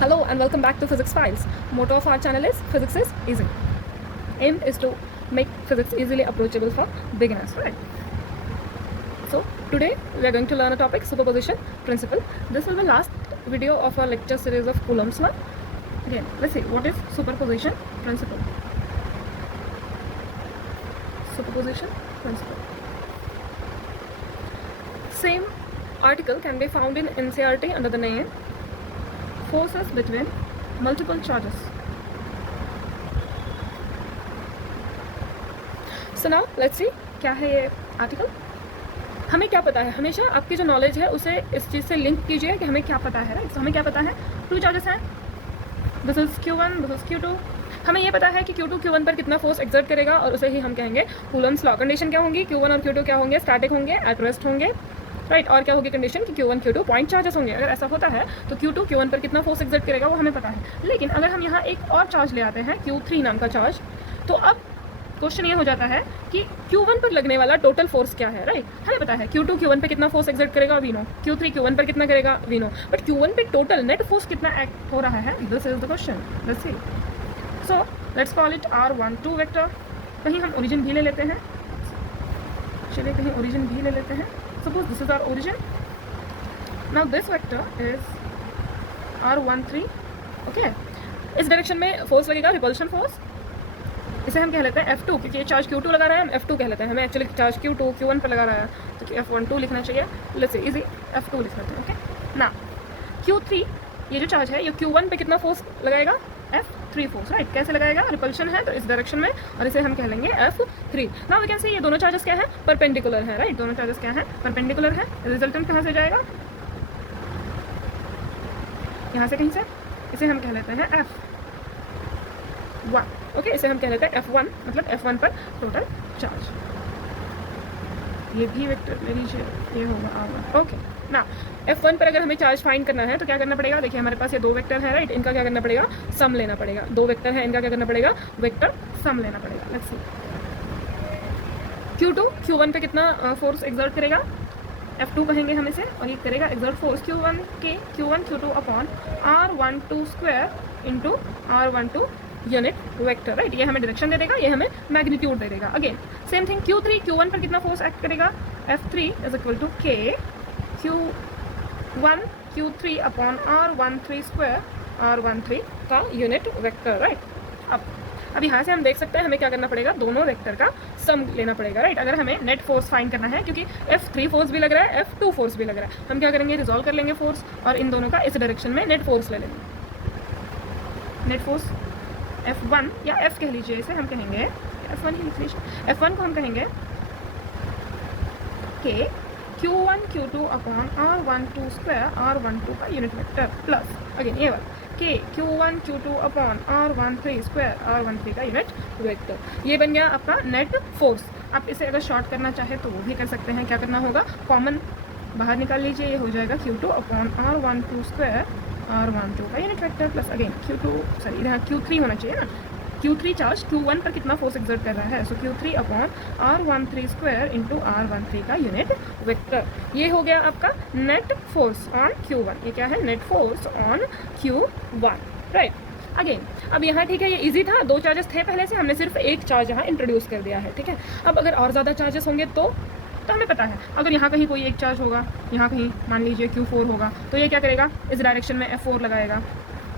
Hello and welcome back to Physics Files. Motto of our channel is Physics is easy. Aim is to make physics easily approachable for beginners, right? So today we are going to learn a topic, superposition principle. This is the last video of our lecture series of Coulomb's law. Again, let's see what is superposition principle. Superposition principle. Same article can be found in NCERT under the name forces between multiple charges. So now let's see क्या है ये article. हमें क्या पता है, हमेशा आपकी जो नॉलेज है उसे इस चीज़ से लिंक कीजिए कि हमें क्या पता है, राइट. तो हमें क्या पता है, टू चार्जेस हैं, this is Q1, this is Q2. हमें ये पता है कि Q2 Q1 पर कितना फोर्स एक्सर्ट करेगा और उसे ही हम कहेंगे कूलम्स लॉ. कंडीशन क्या होंगी, Q1 और Q2 क्या होंगे, स्टैटिक होंगे, एट रेस्ट होंगे, राइट. और क्या होगी कंडीशन कि Q1 Q2 पॉइंट चार्जेस होंगे. अगर ऐसा होता है तो Q2 Q1 पर कितना फोर्स एक्सर्ट करेगा वो हमें पता है. लेकिन अगर हम यहाँ एक और चार्ज ले आते हैं, Q3 नाम का चार्ज, तो अब क्वेश्चन ये हो जाता है कि Q1 पर लगने वाला टोटल फोर्स क्या है, राइट. हमें पता है Q2 Q1 पर कितना फोर्स एक्सर्ट करेगा, वी नो. Q3 Q1 पर कितना करेगा, वी नो. बट Q1 पे टोटल नेट फोर्स कितना एक्ट हो रहा है, this is the question. Let's see. So let's call it R12 vector. कहीं हम ओरिजिन भी ले लेते हैं, चलिए कहीं ओरिजिन भी ले लेते हैं. Suppose this is our origin. Now this vector is R13. Okay, इस डायरेक्शन में फोर्स लगेगा, रिपल्शन फोर्स. इसे हम कह लेते हैं F2, क्योंकि ये चार्ज Q2 लगा रहा है, हम F2 कह लेते हैं. हमें एक्चुअली चार्ज Q2 Q1 पर लगा रहा है तो F12 लिखना चाहिए. लेट्स से इजी F2 लिख लेते हैं. ओके, ना Q3 ये जो चार्ज है ये Q1 पे कितना फोर्स लगाएगा, F3 फोर्स, राइट. कैसे लगाएगा, रिपल्शन है तो इस डायरेक्शन में, और इसे हम कह लेंगे F3. Now we can see ये दोनों चार्जेस क्या है, परपेंडिकुलर है, राइट. दोनों चार्जेस क्या है, परपेंडिकुलर है. रिजल्टेंट कहाँ से जाएगा, यहाँ से कहीं से. इसे हम कह लेते हैं F1. ओके, इसे हम कह लेते हैं F1, मतलब F1 पर टोटल चार्ज. ये भी वेक्टर ले लीजिए, ये होगा R1. ओके, ना F1 पर अगर हमें चार्ज फाइंड करना है तो क्या करना पड़ेगा, देखिए हमारे पास ये दो वेक्टर है, राइट. इनका क्या करना पड़ेगा, सम लेना पड़ेगा. दो वेक्टर है, इनका क्या करना पड़ेगा, वेक्टर सम लेना पड़ेगा. Let's see. Q2 Q1 पे कितना फोर्स एक्सर्ट करेगा, F2 कहेंगे हम इसे, और ये करेगा exert force Q1 Q2 upon R12 square into R12 unit vector, right. ये हमें डायरेक्शन दे देगा, ये हमें मैग्नीट्यूड दे देगा. Again same thing, Q3 Q1 पर कितना फोर्स एक्ट करेगा, F3 is equal to K Q1 Q3 upon R13 square R13 का यूनिट वेक्टर, राइट. अब यहाँ से हम देख सकते हैं हमें क्या करना पड़ेगा, दोनों वेक्टर का सम लेना पड़ेगा, राइट. अगर हमें नेट फोर्स फाइंड करना है, क्योंकि F3 फोर्स भी लग रहा है, F2 फोर्स भी लग रहा है, हम क्या करेंगे, रिजॉल्व कर लेंगे फोर्स और इन दोनों का इस डायरेक्शन में नेट फोर्स ले लेंगे. नेट फोर्स F1 या F कह लीजिए, इसे हम कहेंगे F1 ही लिख लीजिए. F1 को हम कहेंगे K Q1 Q2 upon R12 square R12 का यूनिट वेक्टर प्लस अगेन ये वाला K Q1 Q2 upon R13 square R13 का यूनिट वेक्टर. ये बन गया आपका नेट फोर्स. आप इसे अगर शॉर्ट करना चाहे तो वो भी कर सकते हैं. क्या करना होगा, कॉमन बाहर निकाल लीजिए, ये हो जाएगा Q2 upon R12 square R12 का यूनिट वेक्टर प्लस अगेन यहाँ Q3 होना चाहिए ना. Q3 चार्ज Q1 पर कितना फोर्स एक्सर्ट कर रहा है, सो Q3 upon R13 square into R13 का यूनिट वेक्टर. ये हो गया आपका नेट फोर्स ऑन Q1. ये क्या है, net force on Q1, right. Again अब यहाँ ठीक है, ये इजी था, दो चार्जेस थे पहले से, हमने सिर्फ एक चार्ज यहाँ इंट्रोड्यूस कर दिया है, ठीक है. अब अगर और ज़्यादा चार्जेस होंगे तो हमें पता है, अगर यहाँ कहीं कोई एक चार्ज होगा, यहाँ कहीं मान लीजिए Q4 होगा, तो ये क्या करेगा, इस डायरेक्शन में F4 लगाएगा.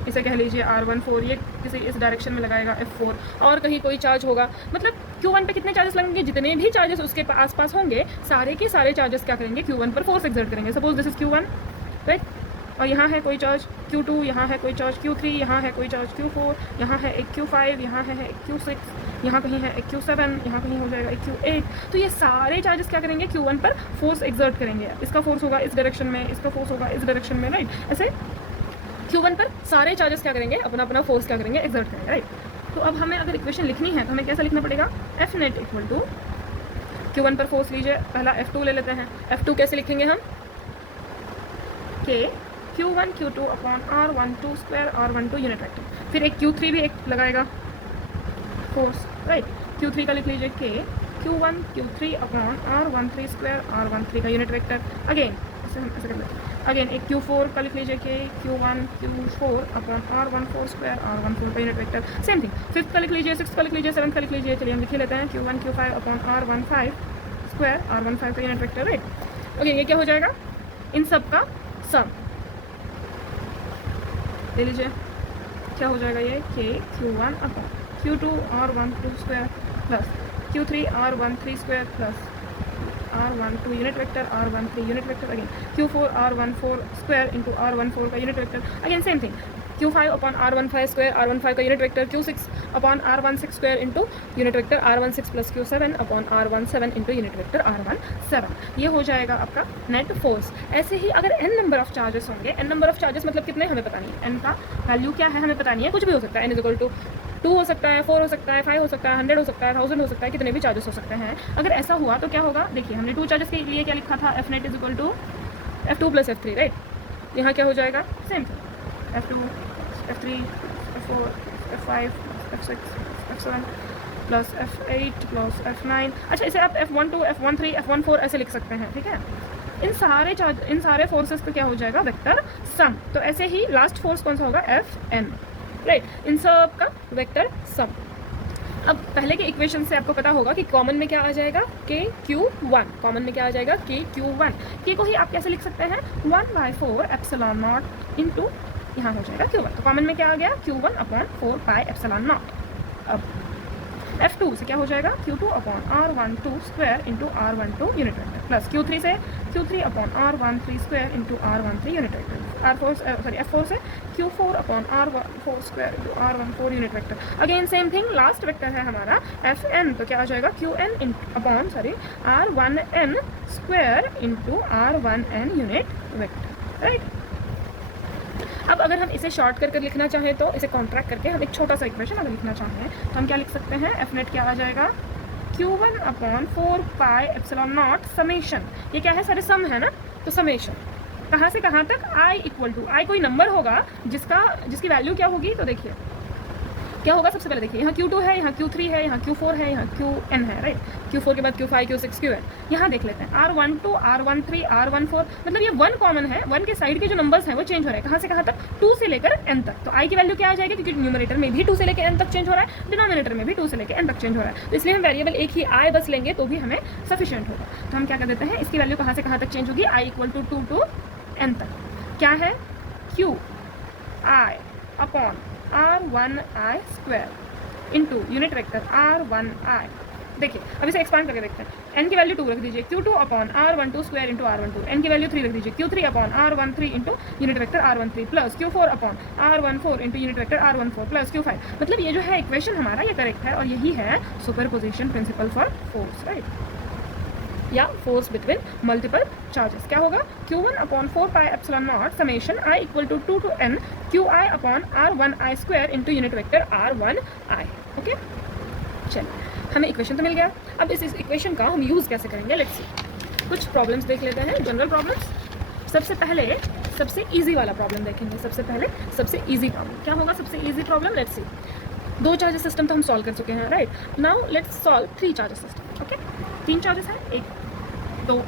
इसे कह लीजिए R14, ये किसी इस डायरेक्शन में लगाएगा F4. और कहीं कोई चार्ज होगा, मतलब Q1 पे कितने चार्जेस लगेंगे, जितने भी चार्जेस उसके आसपास होंगे सारे के सारे चार्जेस क्या करेंगे, Q1 पर फोर्स एक्सर्ट करेंगे. Suppose this is Q1, right. और यहाँ है कोई चार्ज Q2, यहाँ है कोई चार्ज Q3, यहाँ है कोई चार्ज Q4, यहाँ है एक Q5, यहाँ है एक Q6, यहाँ कहीं है एक Q7, यहाँ कहीं हो जाएगा एक Q8. तो ये सारे चार्जेस क्या करेंगे, Q1 पर फोर्स एक्सर्ट करेंगे. इसका फोर्स होगा इस डायरेक्शन में, इसका फोर्स होगा इस डायरेक्शन में, राइट. ऐसे Q1 पर सारे चार्जेस क्या करेंगे, अपना अपना फोर्स क्या करेंगे, एक्सर्ट करेंगे, राइट. तो अब हमें अगर इक्वेशन लिखनी है तो हमें कैसा लिखना पड़ेगा, F net equal to Q1 पर फोर्स लीजिए, पहला F2 ले लेते हैं. F2 कैसे लिखेंगे हम, K Q1 Q2 upon R12 square R12 unit vector. फिर एक Q3 भी एक लगाएगा फोर्स, राइट. Q3 का लिख लीजिए K Q1 Q3 upon R13 square R13 का यूनिट वेक्टर. अगेन इसे हम ऐसे कर लेते हैं। अगेन एक Q4 का लिख लीजिए कि Q1 Q4 upon R14 square, R14 का unit vector same thing. Fifth का लिख लीजिए, सिक्स का लिख लीजिए, सेवन्थ का लिख लीजिए। चलिए हम लिख लेते हैं Q1 Q5 upon R15 square, R15 का यूनिट वेक्टर, राइट। अगेन ये क्या हो जाएगा, इन सब का सम ले लीजिए, क्या हो जाएगा ये कि Q1 upon Q2 R12 square plus Q3 R13 square plus R12 unit vector, R13 unit vector, again Q4 R14 square into R14 का unit vector, again same thing Q5 upon R15 square, R15 का unit vector, Q6 upon R16 square into unit vector R16 plus Q7 upon R17 into unit vector R17। ये हो जाएगा आपका net force. ऐसे ही अगर n number of charges होंगे, n number of charges मतलब कितने हमें पता नहीं है, n का वैल्यू क्या है हमें पता नहीं है, कुछ भी हो सकता है, n इज इक्वल टू 2 हो सकता है, 4 हो सकता है, 5 हो सकता है, 100 हो सकता है, 1000 हो सकता है, कितने भी चार्जेस हो सकते हैं। अगर ऐसा हुआ तो क्या होगा, देखिए हमने 2 चार्जेस के लिए क्या लिखा था, F net is equal to F2 plus F3, right. यहाँ क्या हो जाएगा, same F2 F3 F4 F5 F6 F7 plus F8 plus F9। अच्छा, इसे आप F12 F13 F14 ऐसे लिख सकते हैं, ठीक है। इन सारे फोर्सेस का क्या हो जाएगा, वेक्टर सम। तो ऐसे ही लास्ट फोर्स कौन सा होगा, Fn, राइट। इन सब का वेक्टर सम। अब पहले के इक्वेशन से आपको पता होगा कि कॉमन में क्या आ जाएगा, KQ1, कॉमन में क्या आ जाएगा, KQ1। के को ही आप कैसे लिख सकते हैं, 1/4 एप्सिलॉन नॉट इंटू यहाँ हो जाएगा Q1। तो कॉमन में क्या आ गया, Q1 upon 4 pi epsilon not. अब F2 से क्या हो जाएगा, Q2 upon R12 square into R12 unit vector plus Q3 से Q3 upon R13 square into R13 unit vector, F4 से Q4 upon R14 square into R14 unit vector. Again same thing, last vector है हमारा Fn, तो क्या आ जाएगा, Qn upon R1n square into R1n unit vector, right. अब अगर हम इसे शॉर्ट कर लिखना चाहें तो इसे कॉन्ट्रैक्ट करके हम एक छोटा सा इक्वेशन अगर लिखना चाहें तो हम क्या लिख सकते हैं, एफ नेट क्या आ जाएगा, Q1 upon 4 pi epsilon naught summation, ये क्या है, सारे सम है ना, तो समेशन कहाँ से कहाँ तक, i इक्वल टू, i कोई नंबर होगा जिसकी वैल्यू क्या होगी, तो देखिए क्या होगा, सबसे पहले देखिए यहाँ Q2 है, यहाँ Q3 है, यहाँ Q4 है, यहाँ Qn है, राइट। Q4 के बाद Q5 Q6 Qn। यहाँ देख लेते हैं R12 R13 R14, मतलब ये 1 कॉमन है, 1 के साइड के जो नंबर्स हैं वो चेंज हो रहे हैं, कहाँ से कहाँ तक, 2 से लेकर n तक। तो i की वैल्यू क्या आ जाएगी, क्योंकि न्यूमरेटर में भी 2 से लेकर n तक चेंज हो रहा है, डिनोमिनेटर में भी 2 से लेकर n तक चेंज हो रहा है, तो इसलिए हम वेरिएबल एक ही i बस लेंगे तो भी हमें सफिशिएंट होगा। तो हम क्या कर देते हैं, इसकी वैल्यू कहाँ से कहाँ तक चेंज होगी, i equal to 2 to n तक, क्या है, Q i upon R1i square into unit vector R1i। देखिए अब इसे एक्सपांड करके देखते हैं, n की वैल्यू 2 रख दीजिए, Q2 upon R12 square into R12, n की वैल्यू 3 रख दीजिए, Q3 upon R13 into unit vector R13 plus Q4 upon R14 into unit vector R14 plus Q5। मतलब ये जो है इक्वेशन हमारा ये करेक्ट है और यही है superposition principle for force, right, या फोर्स बिटवीन मल्टीपल चार्जेस। क्या होगा, Q1 upon 4 pi epsilon naught summation i equal to 2 to n Qi upon R1i square into unit vector R1i। Okay, चलिए हमें इक्वेशन तो मिल गया। अब इस इक्वेशन का हम यूज़ कैसे करेंगे, लेट्स सी। कुछ प्रॉब्लम्स देख लेते हैं, जनरल प्रॉब्लम्स। सबसे पहले सबसे इजी वाला प्रॉब्लम देखेंगे। सबसे पहले सबसे इजी प्रॉब्लम क्या होगा, सबसे easy problem, let's see. 2 charges system तो हम सॉल्व कर चुके हैं, right. Now let's solve 3 charges system. Okay, 3 charges हैं, 1 2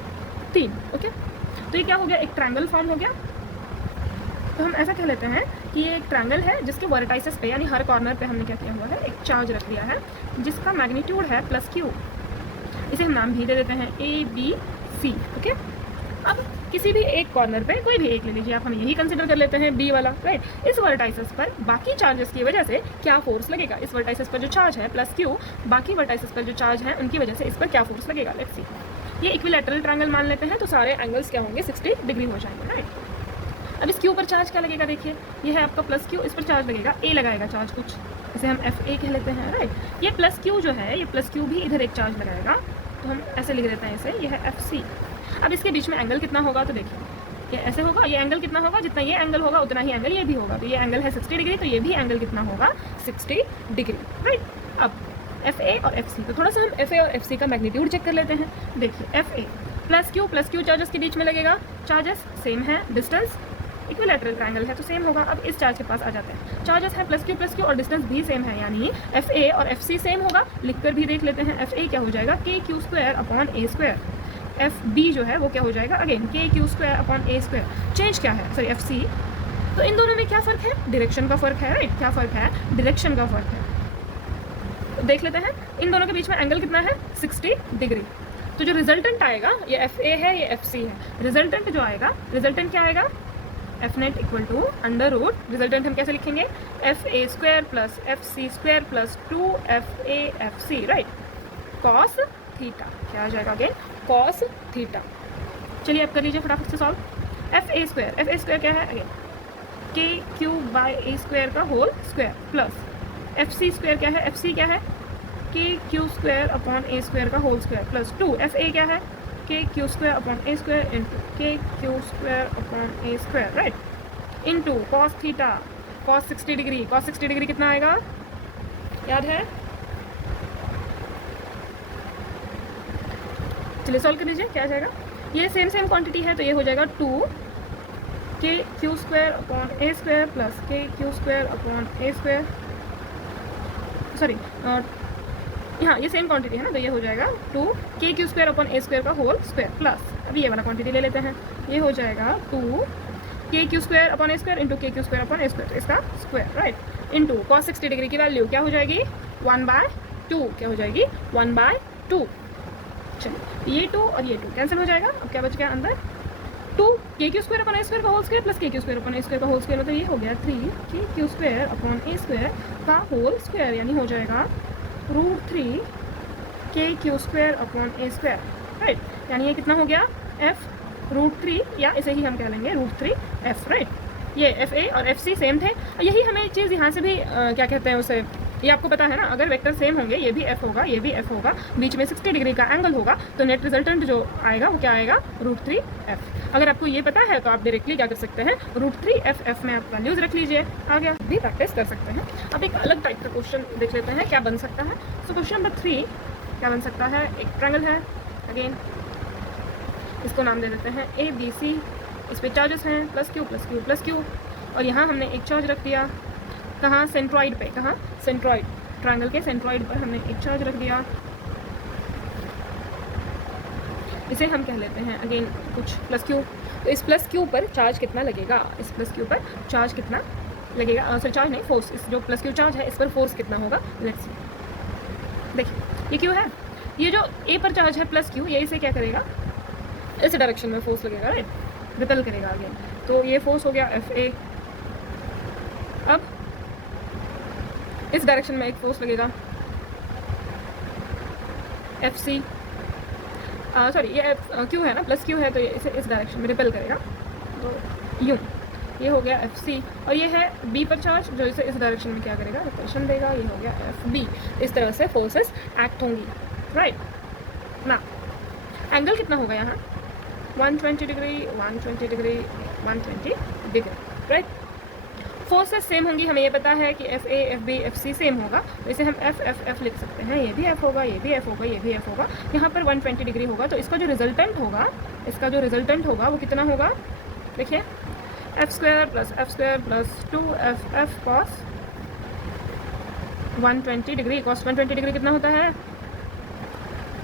3। ओके, तो ये क्या हो गया, एक ट्रायंगल फॉर्म हो गया। तो हम ऐसा कह लेते हैं कि ये एक ट्रायंगल है जिसके वर्टाइसेस पे यानी हर कॉर्नर पे हमने क्या किया हुआ है, एक चार्ज रख दिया है जिसका मैग्नीट्यूड है प्लस Q। इसे हम नाम भी दे देते हैं ABC। ओके, अब किसी भी एक कॉर्नर पे कोई भी एक ले लीजिए आप, हम यही कंसिडर कर लेते हैं B वाला, राइट। इस वर्टाइसेस पर बाकी चार्जेस की वजह से क्या फोर्स लगेगा, इस वर्टाइसेस पर जो चार्ज है प्लस Q, बाकी वर्टाइसेस पर जो चार्ज है उनकी वजह से इस पर क्या फोर्स लगेगा, लेट्स सी। ये इक्विलैटरल ट्रायंगल मान लेते हैं तो सारे एंगल्स क्या होंगे, 60 डिग्री हो जाएंगे, राइट। अब इस Q पर चार्ज क्या लगेगा, देखिए ये है आपका प्लस Q, इस पर चार्ज लगेगा A लगाएगा चार्ज कुछ, इसे हम FA कह लेते हैं, राइट। ये प्लस Q जो है, ये प्लस Q भी इधर एक चार्ज लगाएगा, तो हम ऐसे लिख देते हैं इसे, ये है FC। अब इसके बीच में एंगल कितना होगा, तो देखिए ये ऐसे होगा, ये एंगल कितना होगा, जितना ये एंगल होगा उतना ही एंगल ये भी होगा। तो ये एंगल है 60 डिग्री, तो ये भी एंगल कितना होगा, 60 डिग्री, राइट। अब FA और FC, तो थोड़ा सा हम FA और FC का मैग्नीट्यूड चेक कर लेते हैं। देखिए FA प्लस Q चार्जेस के बीच में लगेगा, चार्जेस सेम है, डिस्टेंस इक्विलैटरल ट्रायंगल है तो सेम होगा। अब इस चार्ज के पास आ जाते हैं, चार्जेस है प्लस Q और डिस्टेंस भी सेम है, यानी FA और FC सेम होगा। लिख कर भी देख लेते हैं, FA क्या हो जाएगा, KQ square upon A square. F B जो है वो क्या हो जाएगा, अगेन के क्यू स्क्वायर अपॉन ए स्क्वायर। चेंज क्या है, सॉरी एफ सी। तो इन दोनों में क्या फ़र्क है, डायरेक्शन का फ़र्क है, राइट। क्या फ़र्क है, डायरेक्शन का फ़र्क है। तो देख लेते हैं इन दोनों के बीच में एंगल कितना है, 60 डिग्री। तो जो रिजल्टेंट आएगा, ये एफ ए है, ये एफ सी है। रिजल्टेंट जो आएगा, रिजल्टेंट क्या आएगा, F net equal to under root, resultant हम कैसे लिखेंगे, F A square plus F C square plus 2FA/FC, right, cos theta. क्या आ जाएगा अगेन, कॉस थीटा। चलिए अब कर लीजिए फटाफट से सॉल्व। एफ ए स्क्वायर क्या है, अगेन के क्यू बाई ए स्क्वायर का whole square plus F C square क्या है, एफ सी क्या है, के क्यू स्क्वायर अपॉन ए स्क्वायर का होल स्क्वायर प्लस 2FA क्या है, के क्यू स्क्वायर अपॉन ए square into k Q square upon ए square, right, into cos theta, cos 60 degree. Cos 60 degree कितना आएगा, याद है, चलिए सॉल्व कर लीजिए। क्या आ जाएगा, ये सेम क्वांटिटी है तो ये हो जाएगा 2 के क्यू स्क्वायर अपॉन ए स्क्वायर प्लस के क्यू स्क्वायर अपॉन ए स्क्वायर, सॉरी यहाँ ये सेम क्वांटिटी है ना, तो ये हो जाएगा 2 के क्यू स्क्वायर अपॉन ए स्क्वायर का होल स्क्वायर प्लस, अभी ये वाला क्वांटिटी ले लेते हैं, ये हो जाएगा 2 के क्यू स्क्वायर अपॉन ए square into k Q square upon ए स्क्वायर, तो इसका square, right, into cos 60 degree की वैल्यू क्या हो जाएगी, 1/2, क्या हो जाएगी 1/2। चलिए ये 2 और ये 2 कैंसिल हो जाएगा। अब क्या बच गया अंदर, 2 के क्यू स्क्वायर अपॉन ए स्क्वायर का होल स्क्वायर प्लस के क्यू स्क्वायर अपॉन ए स्क्वायर का होल स्क्वायर, मतलब ये हो गया 3 के क्यू स्क्वायर अपॉन ए स्क्वायर का होल स्क्वायर, यानी हो जाएगा √3 के क्यू स्क्वायर अपॉन ए स्क्वायर, राइट, यानी ये कितना हो गया, एफ √3, या इसे ही हम कह लेंगे √3F, राइट। ये एफ ए और एफ सी सेम थे, यही हमें चीज़ यहाँ से भी क्या कहते हैं उसे, ये आपको पता है ना, अगर वेक्टर सेम होंगे, ये भी एफ होगा, ये भी एफ होगा, बीच में 60 डिग्री का एंगल होगा, तो नेट रिजल्टेंट जो आएगा वो क्या आएगा, √3F। अगर आपको ये पता है तो आप डायरेक्टली क्या कर सकते हैं, √3F में आप वैल्यूज़ रख लीजिए, आ गया, भी प्रैक्टिस कर सकते हैं। अब एक अलग टाइप का क्वेश्चन देख लेते हैं क्या बन सकता है। सो क्वेश्चन नंबर 3 क्या बन सकता है, एक ट्रायंगल है, अगेन इसको नाम दे देते हैं ABC, इस पर चार्जेस हैं +Q +Q +Q, और यहाँ हमने एक चार्ज रख दिया, कहाँ, सेंट्रॉइड पे, कहाँ, सेंट्रॉइड, ट्रायंगल के सेंट्रॉइड पर हमने एक चार्ज रख दिया, इसे हम कह लेते हैं अगेन कुछ +Q। तो इस +Q पर चार्ज कितना लगेगा, इस +Q पर चार्ज कितना लगेगा, सॉरी चार्ज नहीं, फोर्स, इस जो +Q चार्ज है इस पर फोर्स कितना होगा, लेट्स सी। देखिए ये Q है, ये जो A पर चार्ज है +Q, ये इसे क्या करेगा, इस डायरेक्शन में फोर्स लगेगा, राइट, रिपेल करेगा अगेन, तो ये फोर्स हो गया FA। अब इस डायरेक्शन में एक फोर्स लगेगा FC, सॉरी ये Q है ना, +Q है, तो ये इसे इस डायरेक्शन में रिपेल करेगा, तो यूँ, ये हो गया FC, और ये है B पर चार्ज जो इसे इस डायरेक्शन में क्या करेगा, रिपल्शन देगा, ये हो गया FB। इस तरह से फोर्सेस एक्ट होंगी, राइट ना। एंगल कितना होगा यहाँ, 120 degree 120 degree 120 degree, right. Forces same होंगी, हमें ये पता है कि FA FB FC सेम होगा, तो इसे हम F लिख सकते हैं, ये भी F होगा, ये भी F होगा, ये भी F होगा, यहाँ पर 120 डिग्री होगा, तो इसका जो रिजल्टेंट होगा, वो कितना होगा, देखिए F² + 2FF cos 120 degree, cos 120 degree कितना होता है,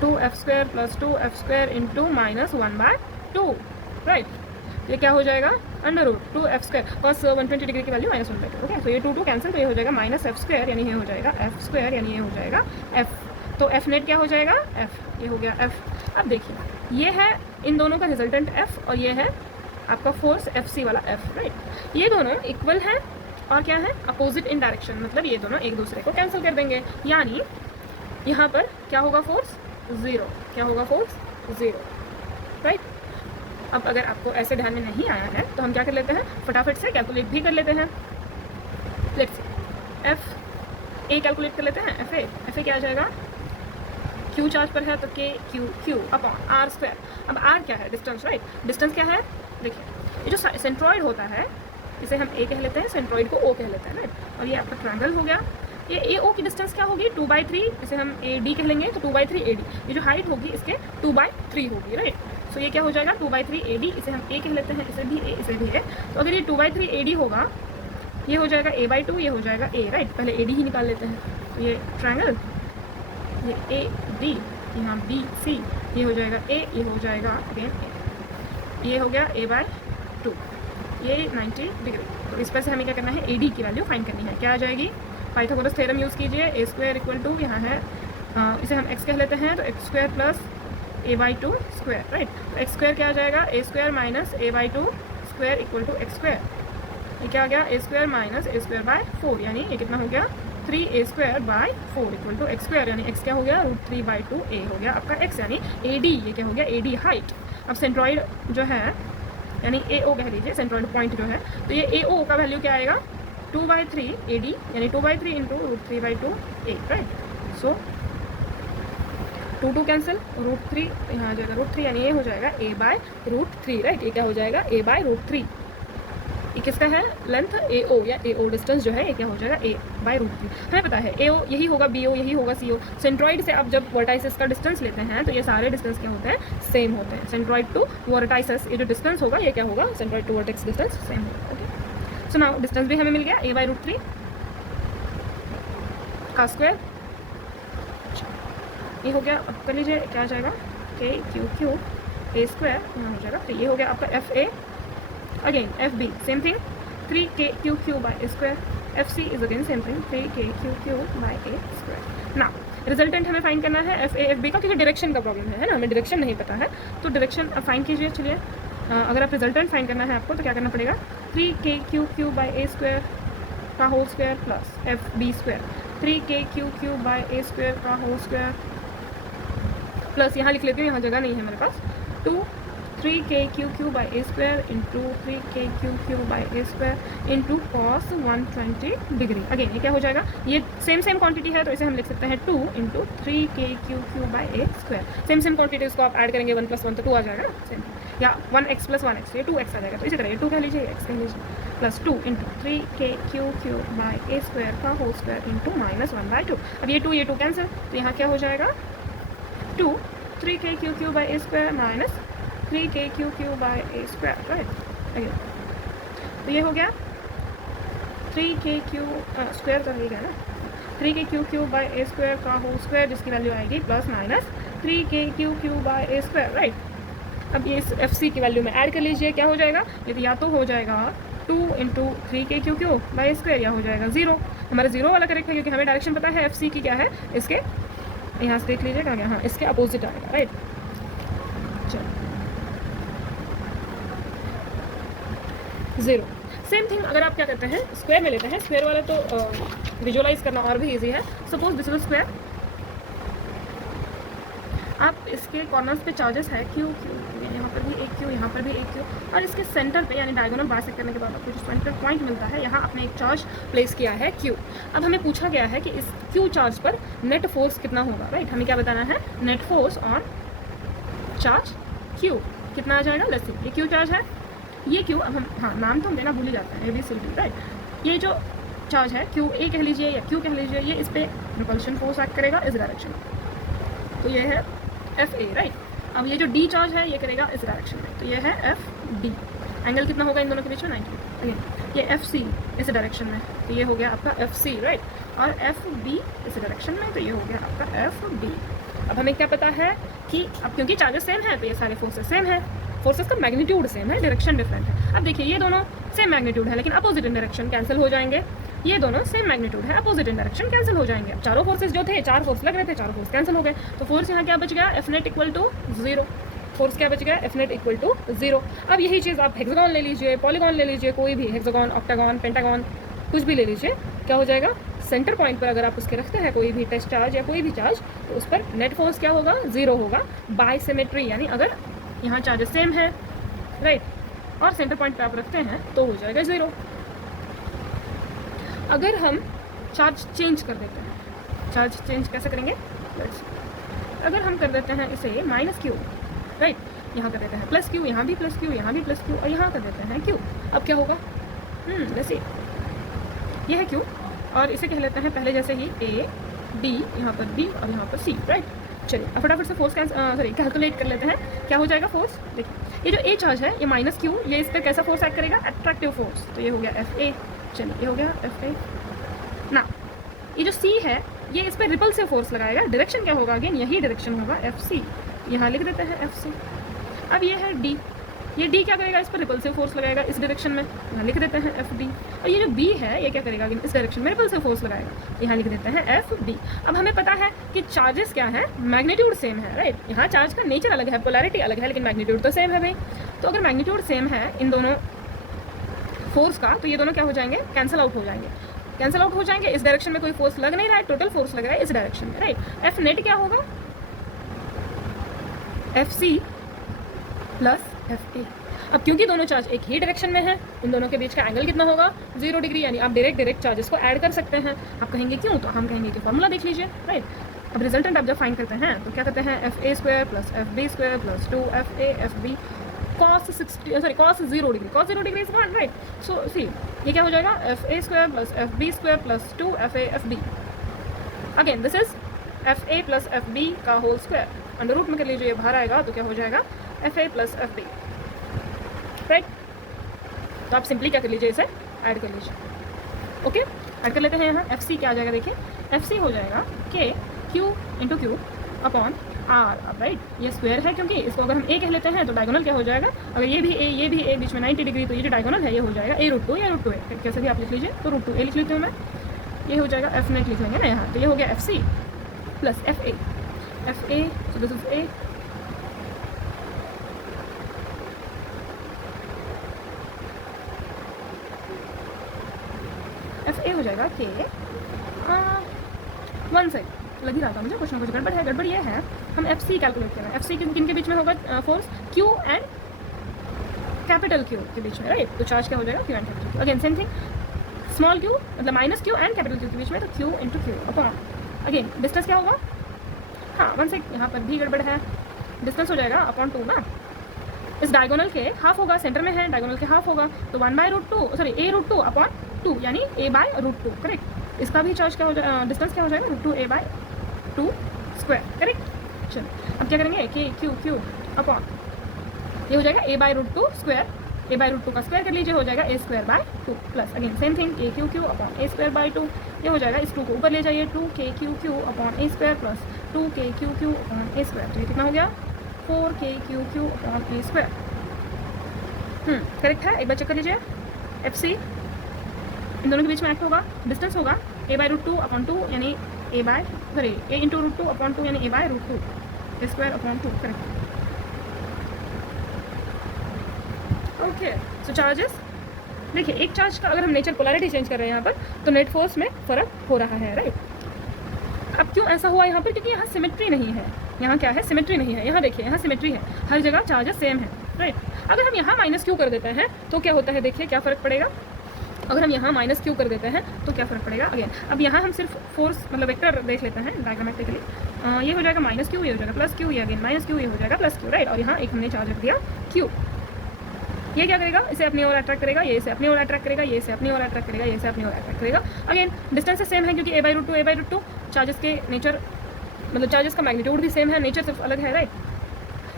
2F² + 2F² इंटू -1/2, राइट। ये क्या हो जाएगा, √2F², cos 120 डिग्री की वैल्यू -1/2, ओके। तो ये 2 कैंसिल, तो ये हो जाएगा -F², यानी ये हो जाएगा F², यानी ये हो जाएगा F। तो F नेट क्या हो जाएगा, F, ये हो गया F। अब देखिए ये है इन दोनों का रिजल्टेंट F, और ये है आपका फोर्स FC वाला F, राइट। ये दोनों इक्वल हैं और क्या है, अपोजिट इन डायरेक्शन, मतलब ये दोनों एक दूसरे को कैंसिल कर देंगे, यानी यहाँ पर क्या होगा, फोर्स 0, क्या होगा, फोर्स 0, राइट। अब अगर आपको ऐसे ध्यान में नहीं आया है तो हम क्या कर लेते हैं, फटाफट से कैलकुलेट भी कर लेते हैं। लेट्स FA कैलकुलेट कर लेते हैं, FA क्या आ जाएगा, Q चार्ज पर है तो Q अपॉन R²। अब R क्या है, डिस्टेंस, राइट, डिस्टेंस क्या है, देखिए ये जो सेंट्रॉइड होता है इसे हम A कह लेते हैं, सेंट्रॉइड को O कह लेते हैं, राइट। और ये आपका ट्रायंगल हो गया, ये AO की डिस्टेंस क्या होगी, 2/3, इसे हम AD कह लेंगे, तो 2/3 AD, ये जो हाइट होगी इसके 2/3 होगी, राइट। सो ये क्या हो जाएगा, 2/3 AD, इसे हम A कह लेते हैं, इसे भी A, इसे भी A। तो अगर ये 2/3 AD होगा, ये हो जाएगा A/2, ये हो जाएगा A, राइट। पहले AD ही निकाल लेते हैं, तो ये ट्रायंगल, ये AD यहाँ बी सी, ये हो जाएगा ए, ये हो जाएगा अगेन ए, ये हो गया a बाय 2, ये 90 डिग्री। तो इस पर से हमें क्या करना है, AD की वैल्यू फाइंड करनी है। क्या आ जाएगी, पाइथागोरस थ्योरम यूज़ कीजिए, ए स्क्वायर इक्वल टू यहाँ है इसे हम x कह लेते हैं, तो x square plus a by 2 square, right. तो एक्स स्क्वायर क्या आ जाएगा, a square minus a by 2 square equal to x square. ये क्या आ गया, a square minus a square by 4, यानी ये कितना हो गया 3a square by 4 equal to x square, यानी x क्या हो गया √3 बाई 2a हो गया आपका x, यानी AD, ये क्या हो गया AD हाइट। अब सेंट्रॉइड जो है यानी AO कह लीजिए, सेंट्रॉइड पॉइंट जो है, तो ये AO का वैल्यू क्या आएगा 2/3 AD, यानी 2/3 into √3 by 2a, right. So 2 cancel, √3 यहाँ आ जाएगा √3, यानी ये हो जाएगा a बाय √3, राइट। ये क्या हो जाएगा a बाय √3। ये किसका है, लेंथ AO या AO डिस्टेंस जो है ये क्या हो जाएगा a बाय √3। हमें पता है AO यही होगा BO, यही होगा CO। सेंट्रॉइड से आप जब वर्टाइसिस का डिस्टेंस लेते हैं तो ये सारे डिस्टेंस क्या होते हैं, सेम होते हैं। सेंट्रॉइड टू वर्टाइसिस ये जो डिस्टेंस होगा ये क्या होगा, centroid to vertex distance same होगा। ओके, सो नाउ डिस्टेंस भी हमें मिल गया a बाय √3 का स्क्वायर, ये हो गया। अब कर लीजिए क्या आ जाएगा, k क्यू a स्क्वायर यहाँ हो जाएगा, तो ये हो गया आपका FA, again FB same thing 3k by a square, FC is again same thing 3k by a square. ना रिजल्टेंट हमें फाइंड करना है FA FB का, क्योंकि डायरेक्शन का प्रॉब्लम है ना, हमें डायरेक्शन नहीं पता है, तो डायरेक्शन फाइंड कीजिए। चलिए अगर आप रिजल्टेंट फाइंड करना है आपको तो क्या करना पड़ेगा, 3k बाय a स्क्वायर का whole square plus FB square, 3k by a square का होल स्क्वायर प्लस यहाँ लिख लेती हूँ, यहाँ जगह नहीं है मेरे पास, 3k by a square into 3k by a square into cos 120 degree. Again ये क्या हो जाएगा, ये सेम क्वांटिटी है तो इसे हम लिख सकते हैं 2 into 3k by a square. Same quantities को आप ऐड करेंगे 1 + 1 तो 2 आ जाएगा ना, सेम, या 1x + 1x, ये 2x आ जाएगा। तो इसी तरह ये 2 कह लीजिए, x कह लीजिए, plus 2 into 3k by a square का होल स्क्वायर इंटू -1/2। अब ये 2 कैंसिल, तो यहाँ क्या हो जाएगा 2 3k by a square minus 3k by a square, right. Again तो ये हो गया 3k स्क्वायर तो रहेगा ना, 3k बाय a स्क्वायर का होल स्क्वायर जिसकी वैल्यू आएगी plus minus 3k by a square, right. अब ये इस FC की वैल्यू में ऐड कर लीजिए, क्या हो जाएगा, ये या तो हो जाएगा 2 into 3k by a square, या हो जाएगा 0। हमारा 0 वाला करेक्ट है क्योंकि हमें डायरेक्शन पता है FC की क्या है, इसके यहाँ से देख लीजिए क्या, हाँ इसके अपोजिट आएगा, राइट। चलो 0 सेम थिंग। अगर आप क्या करते हैं, स्क्वायर में लेते हैं, स्क्वायर वाला तो विजुअलाइज करना और भी इजी है। सपोज दिस इज स्क्वायर, आप इसके कॉर्नर्स पे चार्जेस है Q, यहाँ पर भी एक Q, यहाँ पर भी एक Q, और इसके सेंटर पे यानी डायगोनल बाइसेक्ट करने के बाद आपको जो सेंटर पॉइंट मिलता है, यहाँ आपने एक चार्ज प्लेस किया है Q। अब हमें पूछा गया है कि इस Q चार्ज पर नेट फोर्स कितना होगा, राइट। हमें क्या बताना है, net force on charge Q कितना आ जाएगा। लेट्स सी ये Q चार्ज है, ये Q, अब हम हाँ नाम तो हम देना भूल ही जाते हैं, ABCD, राइट। ये जो चार्ज है QA कह लीजिए या Q कह लीजिए, ये इस पर रिपल्शन फोर्स एक्ट करेगा इस डायरेक्शन में, तो ये है FA, राइट। अब ये जो D चार्ज है ये करेगा इस डायरेक्शन में, तो ये है FD। एंगल कितना होगा इन दोनों के बीच में, 90। अगेन ये FC इस डायरेक्शन में, तो ये हो गया आपका FC, राइट। और FB इस डायरेक्शन में, तो ये हो गया आपका FB। अब हमें क्या पता है कि अब क्योंकि चार्जेस सेम है तो ये सारे फोर्सेस सेम है, फोर्सेस का मैग्नीट्यूड सेम है, डायरेक्शन डिफरेंट है। अब देखिए ये दोनों सेम मैग्नीट्यूड है लेकिन अपोजिट इन डायरेक्शन, कैंसिल हो जाएंगे। ये दोनों सेम मैग्नीट्यूड है, अपोजिट इन डायरेक्शन, कैंसिल हो जाएंगे। अब चारों फोर्सेस जो थे, 4 फोर्स लग रहे थे, 4 फोर्स कैंसिल हो गए, तो फोर्स यहाँ क्या बच गया, F net equal to 0। Force क्या बच गया, F नेट इक्वल टू 0। अब यही चीज़ आप हेक्सागोन ले लीजिए, पॉलीगॉन ले लीजिए, कोई भी हेक्सागोन, ऑक्टागोन, पेंटागोन, कुछ भी ले लीजिए, क्या हो जाएगा, सेंटर पॉइंट पर अगर आप उसके रखते हैं कोई भी टेस्ट चार्ज या कोई भी चार्ज, तो उस पर नेट फोर्स क्या होगा, 0 होगा। बाय सिमेट्री, यानी अगर यहाँ चार्जेस सेम है, राइट, और सेंटर पॉइंट पे आप रखते हैं तो हो जाएगा 0। अगर हम चार्ज चेंज कर देते हैं, चार्ज चेंज कैसे करेंगे, अगर हम कर देते हैं इसे -Q, राइट, यहाँ कर देते हैं +Q, यहाँ भी +Q, यहाँ भी +Q, और यहाँ कर देते हैं Q, अब क्या होगा, वैसे ये है Q, और इसे कह लेते हैं पहले जैसे ही A, D, यहाँ पर B और यहाँ पर C, राइट। चलिए अब फटाफट से फोर्स कैलकुलेट कर लेते हैं, क्या हो जाएगा फोर्स। देखिए ये जो A चार्ज है ये -Q, ये इस पर कैसा फोर्स एक्ट करेगा, अट्रैक्टिव फोर्स, तो ये हो गया FA। चलिए ये हो गया FA ना, ये जो C है ये इस पर रिपल्सिव फोर्स लगाएगा। डायरेक्शन क्या होगा, अगेन यही डायरेक्शन होगा FC, यहाँ लिख देते हैं FC। अब ये है D, ये D क्या करेगा, इस पर रिपल्सिव फोर्स लगाएगा इस डायरेक्शन में, यहाँ लिख देते हैं FD। और ये जो B है ये क्या करेगा, अगेन इस डायरेक्शन में रिपल्सिव फोर्स लगाएगा, यहाँ लिख देते हैं FD। अब हमें पता है कि चार्जेस क्या है, मैग्नीट्यूड सेम है, राइट। यहाँ चार्ज का नेचर अलग है, पोलैरिटी अलग है, लेकिन मैग्नीट्यूड तो सेम है भाई। तो अगर मैग्नीट्यूड सेम है इन दोनों फोर्स का, तो ये दोनों क्या हो जाएंगे, कैंसिल आउट हो जाएंगे, कैंसिल आउट हो जाएंगे। इस डायरेक्शन में कोई फोर्स लग नहीं रहा है, टोटल फोर्स लग रहा है इस डायरेक्शन में, राइट। F नेट क्या होगा, FC प्लस FA। अब क्योंकि दोनों चार्ज एक ही डायरेक्शन में है, इन दोनों के बीच का एंगल कितना होगा, 0 डिग्री, यानी आप डायरेक्ट चार्जेस को ऐड कर सकते हैं। आप कहेंगे क्यों, तो हम कहेंगे कि फॉर्मूला देख लीजिए, राइट। अब रिजल्टेंट आप जब फाइंड करते हैं तो क्या करते हैं, FA² plus FB² plus 2FA FB cos 0 degree, cos 0 degree is 1, right. So see ये क्या हो जाएगा, FA² plus FB² plus 2FA FB। Again this is FA plus FB का होल स्क्वायर, अंडर रूट में कर लीजिए, ये बाहर आएगा तो क्या हो जाएगा, FA प्लस FB, राइट। तो आप सिंपली क्या कर लीजिए, इसे ऐड कर लीजिए, ओके। ऐड कर लेते हैं यहाँ, FC क्या आ जाएगा, देखिए FC हो जाएगा K Q into Q upon R। अब राइट ये स्क्वायर है, क्योंकि इसको अगर हम A कह लेते हैं तो डायगोनल क्या हो जाएगा, अगर ये भी A बीच में 90 डिग्री, तो ये जो डायगोनल है ये हो जाएगा A√2 या √2A, कैसे भी आप लिख लीजिए। तो √2A लिख लेती हूँ मैं, ये हो जाएगा F नेट लिख लेंगे ना यहाँ, तो ये हो गया FC plus FA, so this is A FA हो जाएगा K। वन सेकंड लग ही रहा था मुझे, कुछ ना कुछ गड़बड़ है। गड़बड़ ये है, हम FC कैलकुलेट कर रहे हैं, FC किन के बीच में होगा force, Q and capital Q के बीच में, राइट। तो चार्ज क्या हो जाएगा, Q and capital Q। Again same thing, small q मतलब minus Q and capital Q के बीच में, तो Q into Q upon, again distance क्या होगा, हाँ वन सेकंड यहाँ पर भी गड़बड़ है, डिस्टेंस हो जाएगा अपॉन 2 ना, इस डायगोनल के हाफ होगा, सेंटर में है, डायगोनल के हाफ होगा, तो 1/√2 सॉरी A√2 अपॉन 2 यानी A/√2, करेक्ट। इसका भी चार्ज क्या हो जाएगा, डिस्टेंस क्या हो जाएगा, √2A/2 स्क्वायर, करेक्ट। चलो अब क्या करेंगे, Q अपॉन ये हो जाएगा A/√2 स्क्वायर, A/√2 का स्क्वायर कर लीजिए, हो जाएगा A²/2 plus again same thing KQQ upon A²/2, ये हो जाएगा, इस 2 को ऊपर ले जाइए, 2KQQ upon A² plus 2KQQ upon A², तो ये कितना हो गया, 4KQQ अपॉन A²। करेक्ट है, एक बार चेक कर लीजिए। FC इन दोनों के बीच में एक्ट होगा, डिस्टेंस होगा A/√2 अपॉन 2 यानी A इंटू √2 अपॉन 2 यानी A/√2, A² upon 2, correct. Okay, so charges देखिए, एक चार्ज का अगर हम नेचर पोलैरिटी चेंज कर रहे हैं यहाँ पर, तो नेट फोर्स में फ़र्क हो रहा है, राइट। अब क्यों ऐसा हुआ यहाँ पर, क्योंकि यहाँ सिमेट्री नहीं है, यहाँ क्या है, सिमेट्री नहीं है। यहाँ देखिए, यहाँ सिमेट्री है, हर जगह चार्जेस सेम है, राइट। अगर हम यहाँ -Q कर देते हैं तो क्या होता है, देखिए क्या फ़र्क पड़ेगा। अगर हम यहाँ -Q कर देते हैं तो क्या फ़र्क पड़ेगा, अगेन अब यहाँ हम सिर्फ फोर्स मतलब वेक्टर देख लेते हैं डायग्रामेटिकली। ये हो जाएगा -Q, ये हो जाएगा +Q, ये अगेन -Q, ये हो जाएगा +Q, राइट। और यहाँ एक हमने चार्ज रख दिया Q, ये क्या करेगा, इसे अपनी ओर अट्रैक्ट करेगा, ये इसे अपनी ओर अट्रैक्ट करेगा, ये इसे अपनी ओर अट्रैक्ट करेगा, ये इसे अपनी ओर अट्रैक्ट करेगा। अगेन डिस्टेंस सेम है, क्योंकि A/√2 चार्जेस के नेचर मतलब चार्जेस का मैग्नीट्यूड भी सेम है, नेचर सिर्फ अलग है, राइट।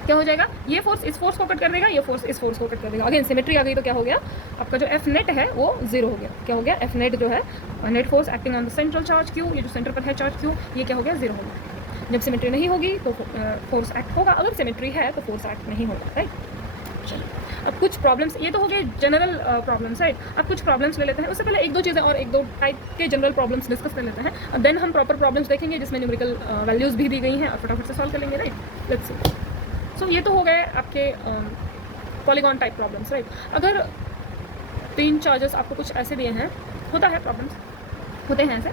क्या हो जाएगा, ये फोर्स इस फोर्स को कट कर देगा, ये फोर्स इस फोर्स को कट कर देगा। अगेन सिमेट्री आ गई, तो क्या हो गया, आपका जो F नेट है वो 0 हो गया। क्या हो गया, F नेट जो है net force acting on the central charge Q, ये जो सेंटर पर है चार्ज Q, ये क्या हो गया, 0 हो गया। जब सिमेट्री नहीं होगी तो फोर्स एक्ट होगा, अगर सिमेट्री है तो फोर्स एक्ट नहीं होगा, राइट। चलिए अब कुछ प्रॉब्लम्स, ये तो हो गए जनरल प्रॉब्लम्स, राइट। अब कुछ प्रॉब्लम्स ले लेते हैं, उससे पहले एक दो चीज़ें और एक दो टाइप के जनरल प्रॉब्लम्स डिस्कस कर लेते हैं, और देन हम प्रॉपर प्रॉब्लम्स देखेंगे जिसमें न्यूमेरिकल वैल्यूज़ भी दी गई हैं, और फटाफट से सॉल्व कर लेंगे, राइट। Let's see. सो ये तो हो गए आपके पॉलीगॉन टाइप प्रॉब्लम्स, राइट। अगर 3 चार्जेस आपको कुछ ऐसे दिए हैं, होता है प्रॉब्लम्स होते हैं ऐसे,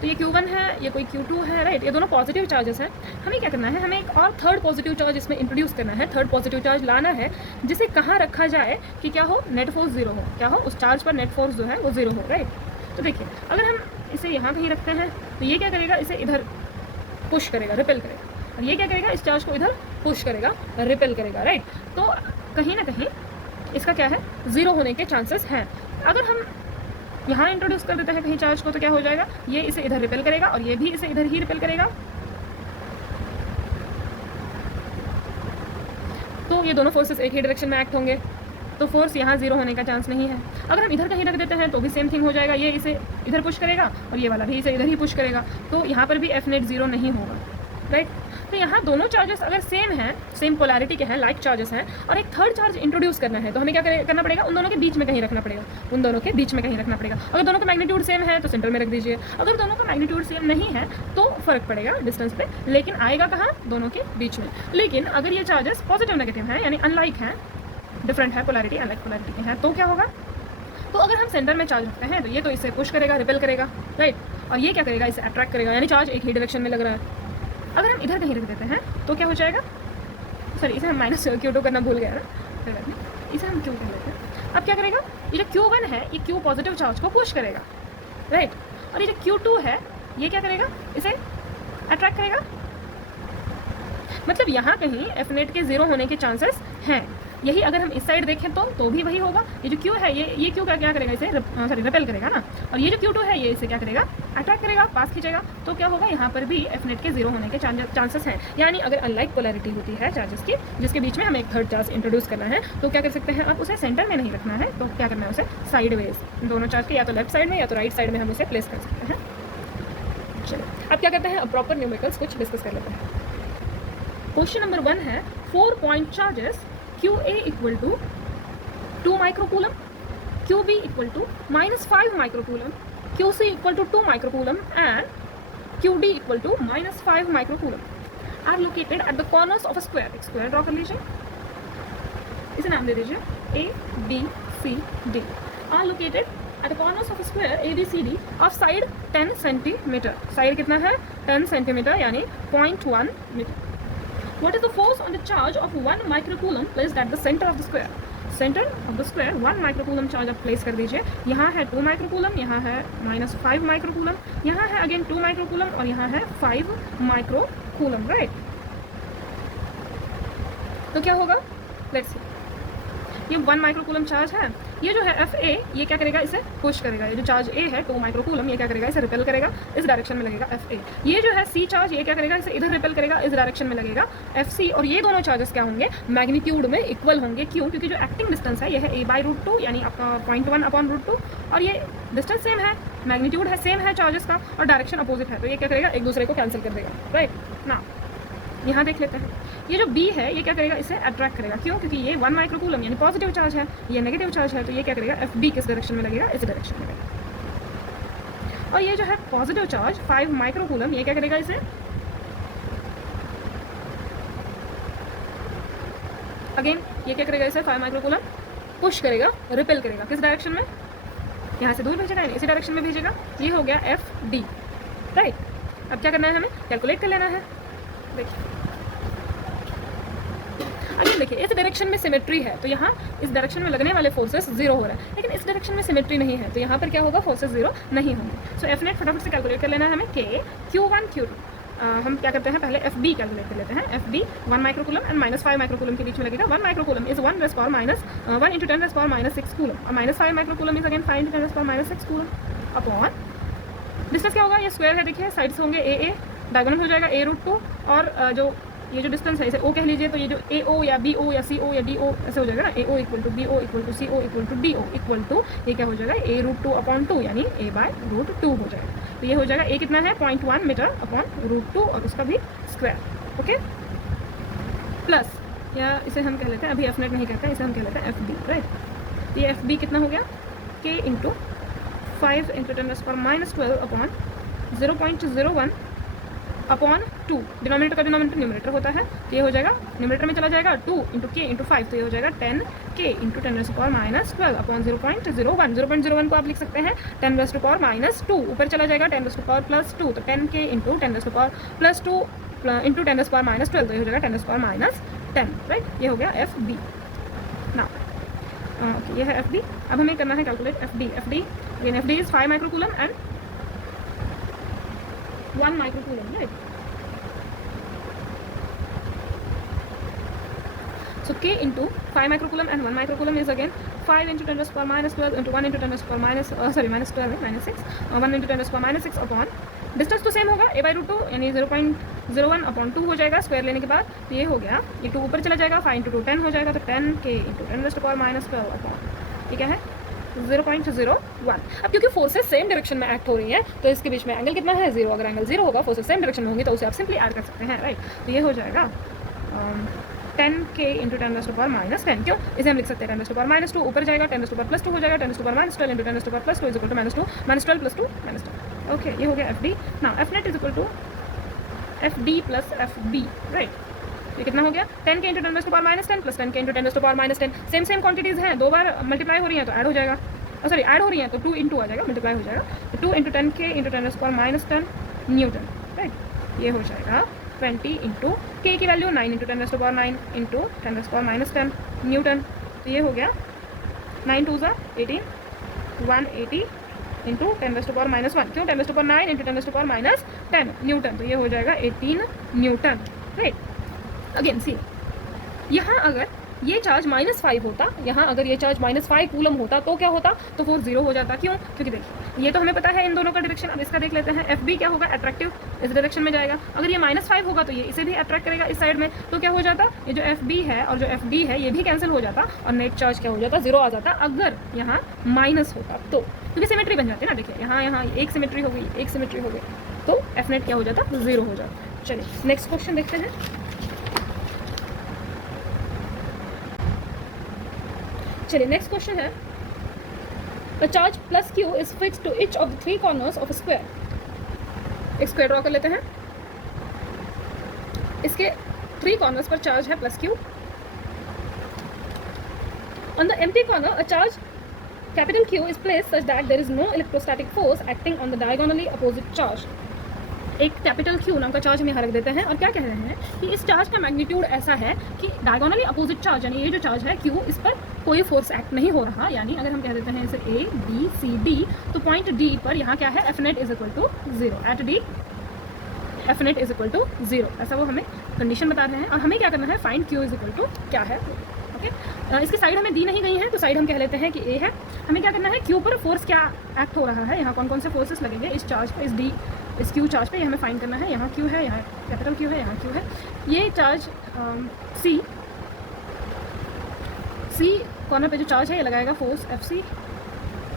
तो ये Q1 है, ये कोई Q2 है, राइट। ये दोनों पॉजिटिव चार्जेस हैं। हमें क्या करना है, हमें एक और थर्ड पॉजिटिव चार्ज इसमें इंट्रोड्यूस करना है, थर्ड पॉजिटिव चार्ज लाना है, जिसे कहाँ रखा जाए कि क्या हो, नेट फोर्स 0 हो, क्या हो, उस चार्ज पर नेट फोर्स जो है वो 0 हो, राइट। तो देखिए, अगर हम इसे यहाँ कहीं रखते हैं तो ये क्या करेगा, इसे इधर पुश करेगा, रिपेल करेगा, और ये क्या करेगा, इस चार्ज को इधर पुश करेगा, रिपेल करेगा, राइट। तो कहीं ना कहीं इसका क्या है, 0 होने के चांसेस हैं। अगर हम यहाँ इंट्रोड्यूस कर देते हैं कहीं चार्ज को, तो क्या हो जाएगा, ये इसे इधर रिपेल करेगा और ये भी इसे इधर ही रिपेल करेगा, तो ये दोनों फोर्सेस एक ही डायरेक्शन में एक्ट होंगे, तो फोर्स यहाँ जीरो होने का चांस नहीं है। अगर हम इधर कहीं रख देते हैं तो भी सेम थिंग हो जाएगा, ये इसे इधर पुश करेगा और ये वाला भी इसे इधर ही पुश करेगा, तो यहाँ पर भी एफ नेट जीरो नहीं होगा, राइट। तो यहाँ दोनों चार्जेस अगर सेम हैं, सेम पोलैरिटी के हैं, लाइक चार्जेस हैं, और एक थर्ड चार्ज इंट्रोड्यूस करना है, तो हमें क्या करना पड़ेगा, उन दोनों के बीच में कहीं रखना पड़ेगा, उन दोनों के बीच में कहीं रखना पड़ेगा। अगर दोनों का मैग्नीट्यूड सेम है तो सेंटर में रख दीजिए, अगर दोनों का मैग्नीट्यूड सेम नहीं है तो फर्क पड़ेगा डिस्टेंस पे, लेकिन आएगा कहाँ, दोनों के बीच में। लेकिन अगर ये चार्जेस पॉजिटिव नेगेटिव हैं, यानी अनलाइक हैं, डिफरेंट है पोलैरिटी, अनलाइक पोलैरिटी के हैं, तो क्या होगा, तो अगर हम सेंटर में चार्ज रखते हैं तो ये तो इसे पुश करेगा, रिपेल करेगा, राइट, और ये क्या करेगा, इसे अट्रैक्ट करेगा, यानी चार्ज एक ही डायरेक्शन में लग रहा है। अगर हम इधर कहीं रख देते हैं तो क्या हो जाएगा, सॉरी इसे हम माइनस Q2 करना भूल गया ना, इसे हम Q कह लेते हैं। अब क्या करेगा, ये जो Q1 है ये Q पॉजिटिव चार्ज को पुश करेगा, राइट, और ये जो Q2 है ये क्या करेगा, इसे अट्रैक्ट करेगा। मतलब यहाँ कहीं एफ नेट के जीरो होने के चांसेस हैं। यही अगर हम इस साइड देखें तो भी वही होगा। ये जो Q है ये Q का क्या करेगा, इसे सॉरी रिपेल करेगा ना, और ये जो Q2 है ये इसे क्या करेगा, अट्रैक्ट करेगा, पास खींचेगा, तो क्या होगा, यहाँ पर भी एफ नेट के जीरो होने के चांसेस हैं। यानी अगर अनलाइक पोलैरिटी होती है चार्जेस की, जिसके बीच में हमें एक थर्ड चार्ज इंट्रोड्यूस करना है, तो क्या कर सकते हैं, अब उसे सेंटर में नहीं रखना है, तो क्या करना है, उसे साइड वेज दोनों चार्ज के या तो लेफ्ट साइड में या तो राइट साइड में हम उसे प्लेस कर सकते हैं। चलिए अब क्या करते हैं, अब प्रॉपर न्यूमेरिकल्स कुछ डिस्कस कर लेते हैं। क्वेश्चन नंबर 1 है 4 point charges QA equal to 2 microcoulomb, QB equal to -5 microcoulomb, QC equal to 2 microcoulomb and QD equal to -5 microcoulomb are located at the corners of a square. एक square draw कर लीजिए, इसे नाम दे दीजिए ABCD, are located at the corners of a square ABCD of side 10 centimetre. Side कितना है, 10 centimetre यानी 0.1 metre. What is the force on the charge of 1 microcoulomb placed at the center of the square? Center of the square 1 microcoulomb charge आप place कर दीजिए। यहाँ है 2 microcoulomb, यहाँ है -5 माइक्रोकूलम, यहाँ है अगेन 2 माइक्रोकूलम और यहाँ है 5 माइक्रोकूलम, राइट। तो क्या होगा, लेट्स सी, ये 1 माइक्रोकूलम चार्ज है, ये जो है FA ये क्या करेगा, इसे पुश करेगा। ये जो चार्ज A है 2 माइक्रोकूलम, ये क्या करेगा, इसे रिपेल करेगा, इस डायरेक्शन में लगेगा FA। ये जो है C चार्ज ये क्या करेगा, इसे इधर रिपेल करेगा, इस डायरेक्शन में लगेगा FC। और ये दोनों चार्जेस क्या होंगे, मैग्नीट्यूड में इक्वल होंगे। क्यों, क्योंकि जो एक्टिंग डिस्टेंस है ये है A/√2 यानी आपका 0.1/√2, और ये डिस्टेंस सेम है, मैग्नीट्यूड है सेम है चार्जेस का, और डायरेक्शन अपोजिट है, तो ये क्या करेगा, एक दूसरे को कैंसिल कर देगा, राइट ना। यहाँ देख लेते हैं, ये जो B है ये क्या करेगा, इसे अट्रैक्ट करेगा। क्यों, क्योंकि ये 1 माइक्रोकूलम यानी पॉजिटिव चार्ज है, ये नेगेटिव चार्ज है, तो ये क्या करेगा, FB किस डायरेक्शन में लगेगा, इस डायरेक्शन में लगेगा। और ये जो है पॉजिटिव चार्ज 5 माइक्रोकूलम ये क्या करेगा, इसे अगेन ये क्या करेगा, इसे 5 माइक्रोकूलम पुश करेगा, रिपेल करेगा, किस डायरेक्शन में, यहाँ से दूर भेजेगा, इसी डायरेक्शन में भेजेगा। ये हो गया FD, राइट। अब क्या करना है, हमें कैलकुलेट कर लेना है। देखिए अगर देखिए इस डायरेक्शन में सिमेट्री है, तो यहाँ इस डायरेक्शन में लगने वाले फोर्सेस जीरो हो रहा है, लेकिन इस डायरेक्शन में सिमेट्री नहीं है, तो यहाँ पर क्या होगा, फोर्सेस जीरो नहीं होंगे। सो एफ नेट फटाफट से कैलकुलेट कर लेना है हमें, K Q1 Q2। हम क्या करते हैं, पहले FB कैलकुलेट कर लेते हैं। FB 1 माइक्रोकूलम एंड -5 माइक्रोकूलम के बीच में लगेगा। 1 माइक्रोकूलम इज 1 × 10⁻⁻6 कूलम, और -5 microcoulomb is again 5 × 10⁻6 coulomb upon distance क्या होगा, ये स्क्वायर है, देखिए साइड से होंगे AA, डायगोनल हो जाएगा A√2, और जो ये जो डिस्टेंस है इसे O कह लीजिए, तो ये जो AO या BO या CO या DO ऐसे हो जाएगा ना, AO equal to BO equal to CO equal to DO equal to ये क्या हो जाएगा, A√2/2 यानी A/√2 हो जाएगा। तो ये हो जाएगा A कितना है, 0.1 मीटर अपॉन √2 और उसका भी स्क्वायर, ओके, प्लस या इसे हम कह लेते हैं, अभी F नेट नहीं कहते हैं, इसे हम कह लेते हैं FB, राइट। ये FB कितना हो गया, K into 5 × 10⁻12 upon 0.01 upon 2, denominator का डिनोमिनेटर न्यूमरेटर होता है, तो ये हो जाएगा न्यूमरेटर में चला जाएगा 2 × K × 5, तो ये हो जाएगा 10K × 10⁻12 अपॉन 0.01। 0.01 को आप लिख सकते हैं 10⁻², ऊपर चला जाएगा 10⁻+2, तो 10K × 10⁻+2 × 10⁻12, तो ये हो जाएगा 10⁻10, राइट। ये हो गया FB ना, ओके, ये है FB। अब हमें करना है calculate FD। FD is 5 microcoulomb and 1 microcoulomb, right. So K into 5 microcoulomb and 1 microcoulomb is again 5 × 10⁻12 into 1 × 10⁻−12 upon distance तो सेम होगा a/√2 यानी 0.01 अपॉन 2 हो जाएगा स्क्वायर लेने के बाद। तो ये हो गया, ये 2 ऊपर चला जाएगा, 5 × 2 10 हो जाएगा, तो 10k × 10⁻12 अपॉन ये क्या है 0.01। अब क्योंकि फोर्सेस सेम डायरेक्शन में एक्ट हो रही है तो इसके बीच में एंगल कितना है 0। अगर एंगल 0 होगा, फोर्सेस सेम डायरेक्शन में होंगी, तो उसे आप सिंपली ऐड कर सकते हैं, राइट। तो ये हो जाएगा 10k × 10⁻10। क्यों, इसे हम लिख सकते हैं 10⁻2 ऊपर जाएगा, 10⁻+2 हो जाएगा, 10⁻12 × 10⁻+2 इज इक्वल टू -2, -12 + 2 -2। ओके, ये हो गया FD। Now Fnet is equal to FD + FB, right. ये कितना हो गया 10k × 10⁻10 + 10k × 10⁻10। सेम क्वांटिटीज हैं, दो बार मल्टीप्लाई हो रही हैं तो ऐड हो जाएगा, सॉरी ऐड हो रही हैं तो 2 × आ जाएगा, मल्टीप्लाई हो जाएगा, तो 2 × 10k × 10⁻10 न्यूटन, राइट। ये हो जाएगा 20 × k की वैल्यू 9 × 10⁻9 × 10⁻10 न्यूटन। तो ये हो गया 9 2 = 18, 180 × 10⁻1। क्यों 10⁻9 × 10⁻10 न्यूटन। तो ये हो जाएगा 18 न्यूटन, राइट। अगेन सी, यहाँ अगर ये चार्ज -5 होता, यहाँ अगर ये चार्ज -5 कूलम होता तो क्या होता, तो फोर्स 0 हो जाता। क्यों, क्योंकि देखिए ये तो हमें पता है इन दोनों का डायरेक्शन। अब इसका देख लेते हैं, FB क्या होगा, अट्रैक्टिव, इस डायरेक्शन में जाएगा। अगर ये -5 होगा तो ये इसे भी अट्रैक्ट करेगा इस साइड में, तो क्या हो जाता, ये जो FB है और जो FD है ये भी कैंसिल हो जाता और नेट चार्ज क्या हो जाता, 0 आ जाता। अगर यहाँ माइनस होता तो, क्योंकि सिमेट्री बन जाती है ना, देखिए यहाँ एक सिमेट्री हो गई, एक सिमेट्री हो गई, तो Fnet क्या हो जाता, 0 हो जाता। चलिए नेक्स्ट क्वेश्चन देखते हैं। चलिए नेक्स्ट क्वेश्चन है, the charge +q is fixed to each of the 3 corners of a square. एक स्क्वायर ड्रॉ कर लेते हैं, इसके 3 कॉर्नर्स पर चार्ज है +q। On the empty corner a charge Q is placed such that there is no electrostatic force acting on the diagonally opposite charge। एक Q नाम का चार्ज हम यहाँ रख देते हैं और क्या कह रहे हैं कि इस चार्ज का मैग्नीट्यूड ऐसा है कि डायगोनली अपोजिट चार्ज, यानी ये जो चार्ज है Q, इस पर कोई फोर्स एक्ट नहीं हो रहा। यानी अगर हम कह देते हैं इसे A B C D, तो पॉइंट D पर यहाँ क्या है, Fnet is equal to 0। At D Fnet is equal to 0, ऐसा वो हमें कंडीशन बता रहे हैं। और हमें क्या करना है, find Q is equal to क्या है। ओके, इसकी साइड हमें दी नहीं गई है तो साइड हम कह लेते हैं कि A है। हमें क्या करना है, Q पर फोर्स क्या एक्ट हो रहा है, यहाँ कौन कौन से फोर्सेस लगेंगे इस चार्ज पर, इस Q चार्ज पे, ये हमें फाइंड करना है। यहाँ Q है, यहाँ Q है, यहाँ Q है। ये चार्ज C कॉर्नर पे जो चार्ज है ये लगाएगा फोर्स FC।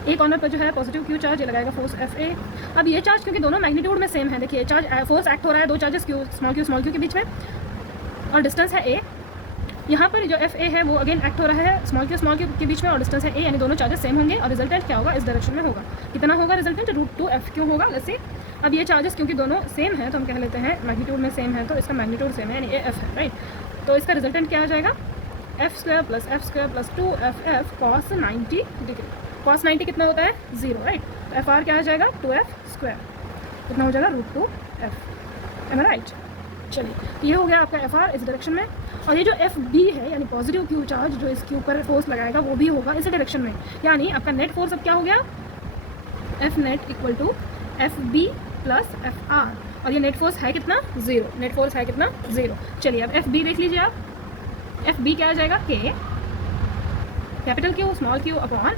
A कॉर्नर पर जो है पॉजिटिव Q चार्ज, ये लगाएगा फोर्स FA। अब ये चार्ज क्योंकि दोनों मैग्नीट्यूड में सेम है, देखिए चार्ज फोर्स एक्ट हो रहा है दो चार्जेस स्मॉल q के बीच में, और डिस्टेंस है A। यहाँ पर जो FA है वो अगेन एक्ट हो रहा है स्मॉल q के बीच में, और डिस्टेंस है A, यानी दोनों चार्जेस सेम होंगे और रिजल्टेंट क्या होगा, इस डायरेक्शन में होगा। कितना होगा रिजल्टेंट, √2F क्यों होगा वैसे। अब ये चार्जेस क्योंकि दोनों सेम है तो हम कह लेते हैं मैग्नीट्यूड में सेम है, तो इसका मैग्नीट्यूड सेम है, यानी AF है, राइट। तो इसका रिजल्टेंट क्या आ जाएगा, F² + F² + 2FF cos 90 degree. cos 90 कितना होता है 0, राइट। तो FR क्या आ जाएगा 2F², कितना हो जाएगा √2F। M I right. चलिए, ये हो गया आपका FR इस डायरेक्शन में, और ये जो FB है यानी पॉजिटिव Q चार्ज जो इस Q पर फोर्स लगाएगा वो भी होगा इस डायरेक्शन में। यानी आपका नेट फोर्स अब क्या हो गया, Fnet equal to FB + FR, और ये नेट फोर्स है कितना 0, नेट फोर्स है कितना 0। चलिए अब FB देख लीजिए आप, FB क्या आ जाएगा, K Q small q upon,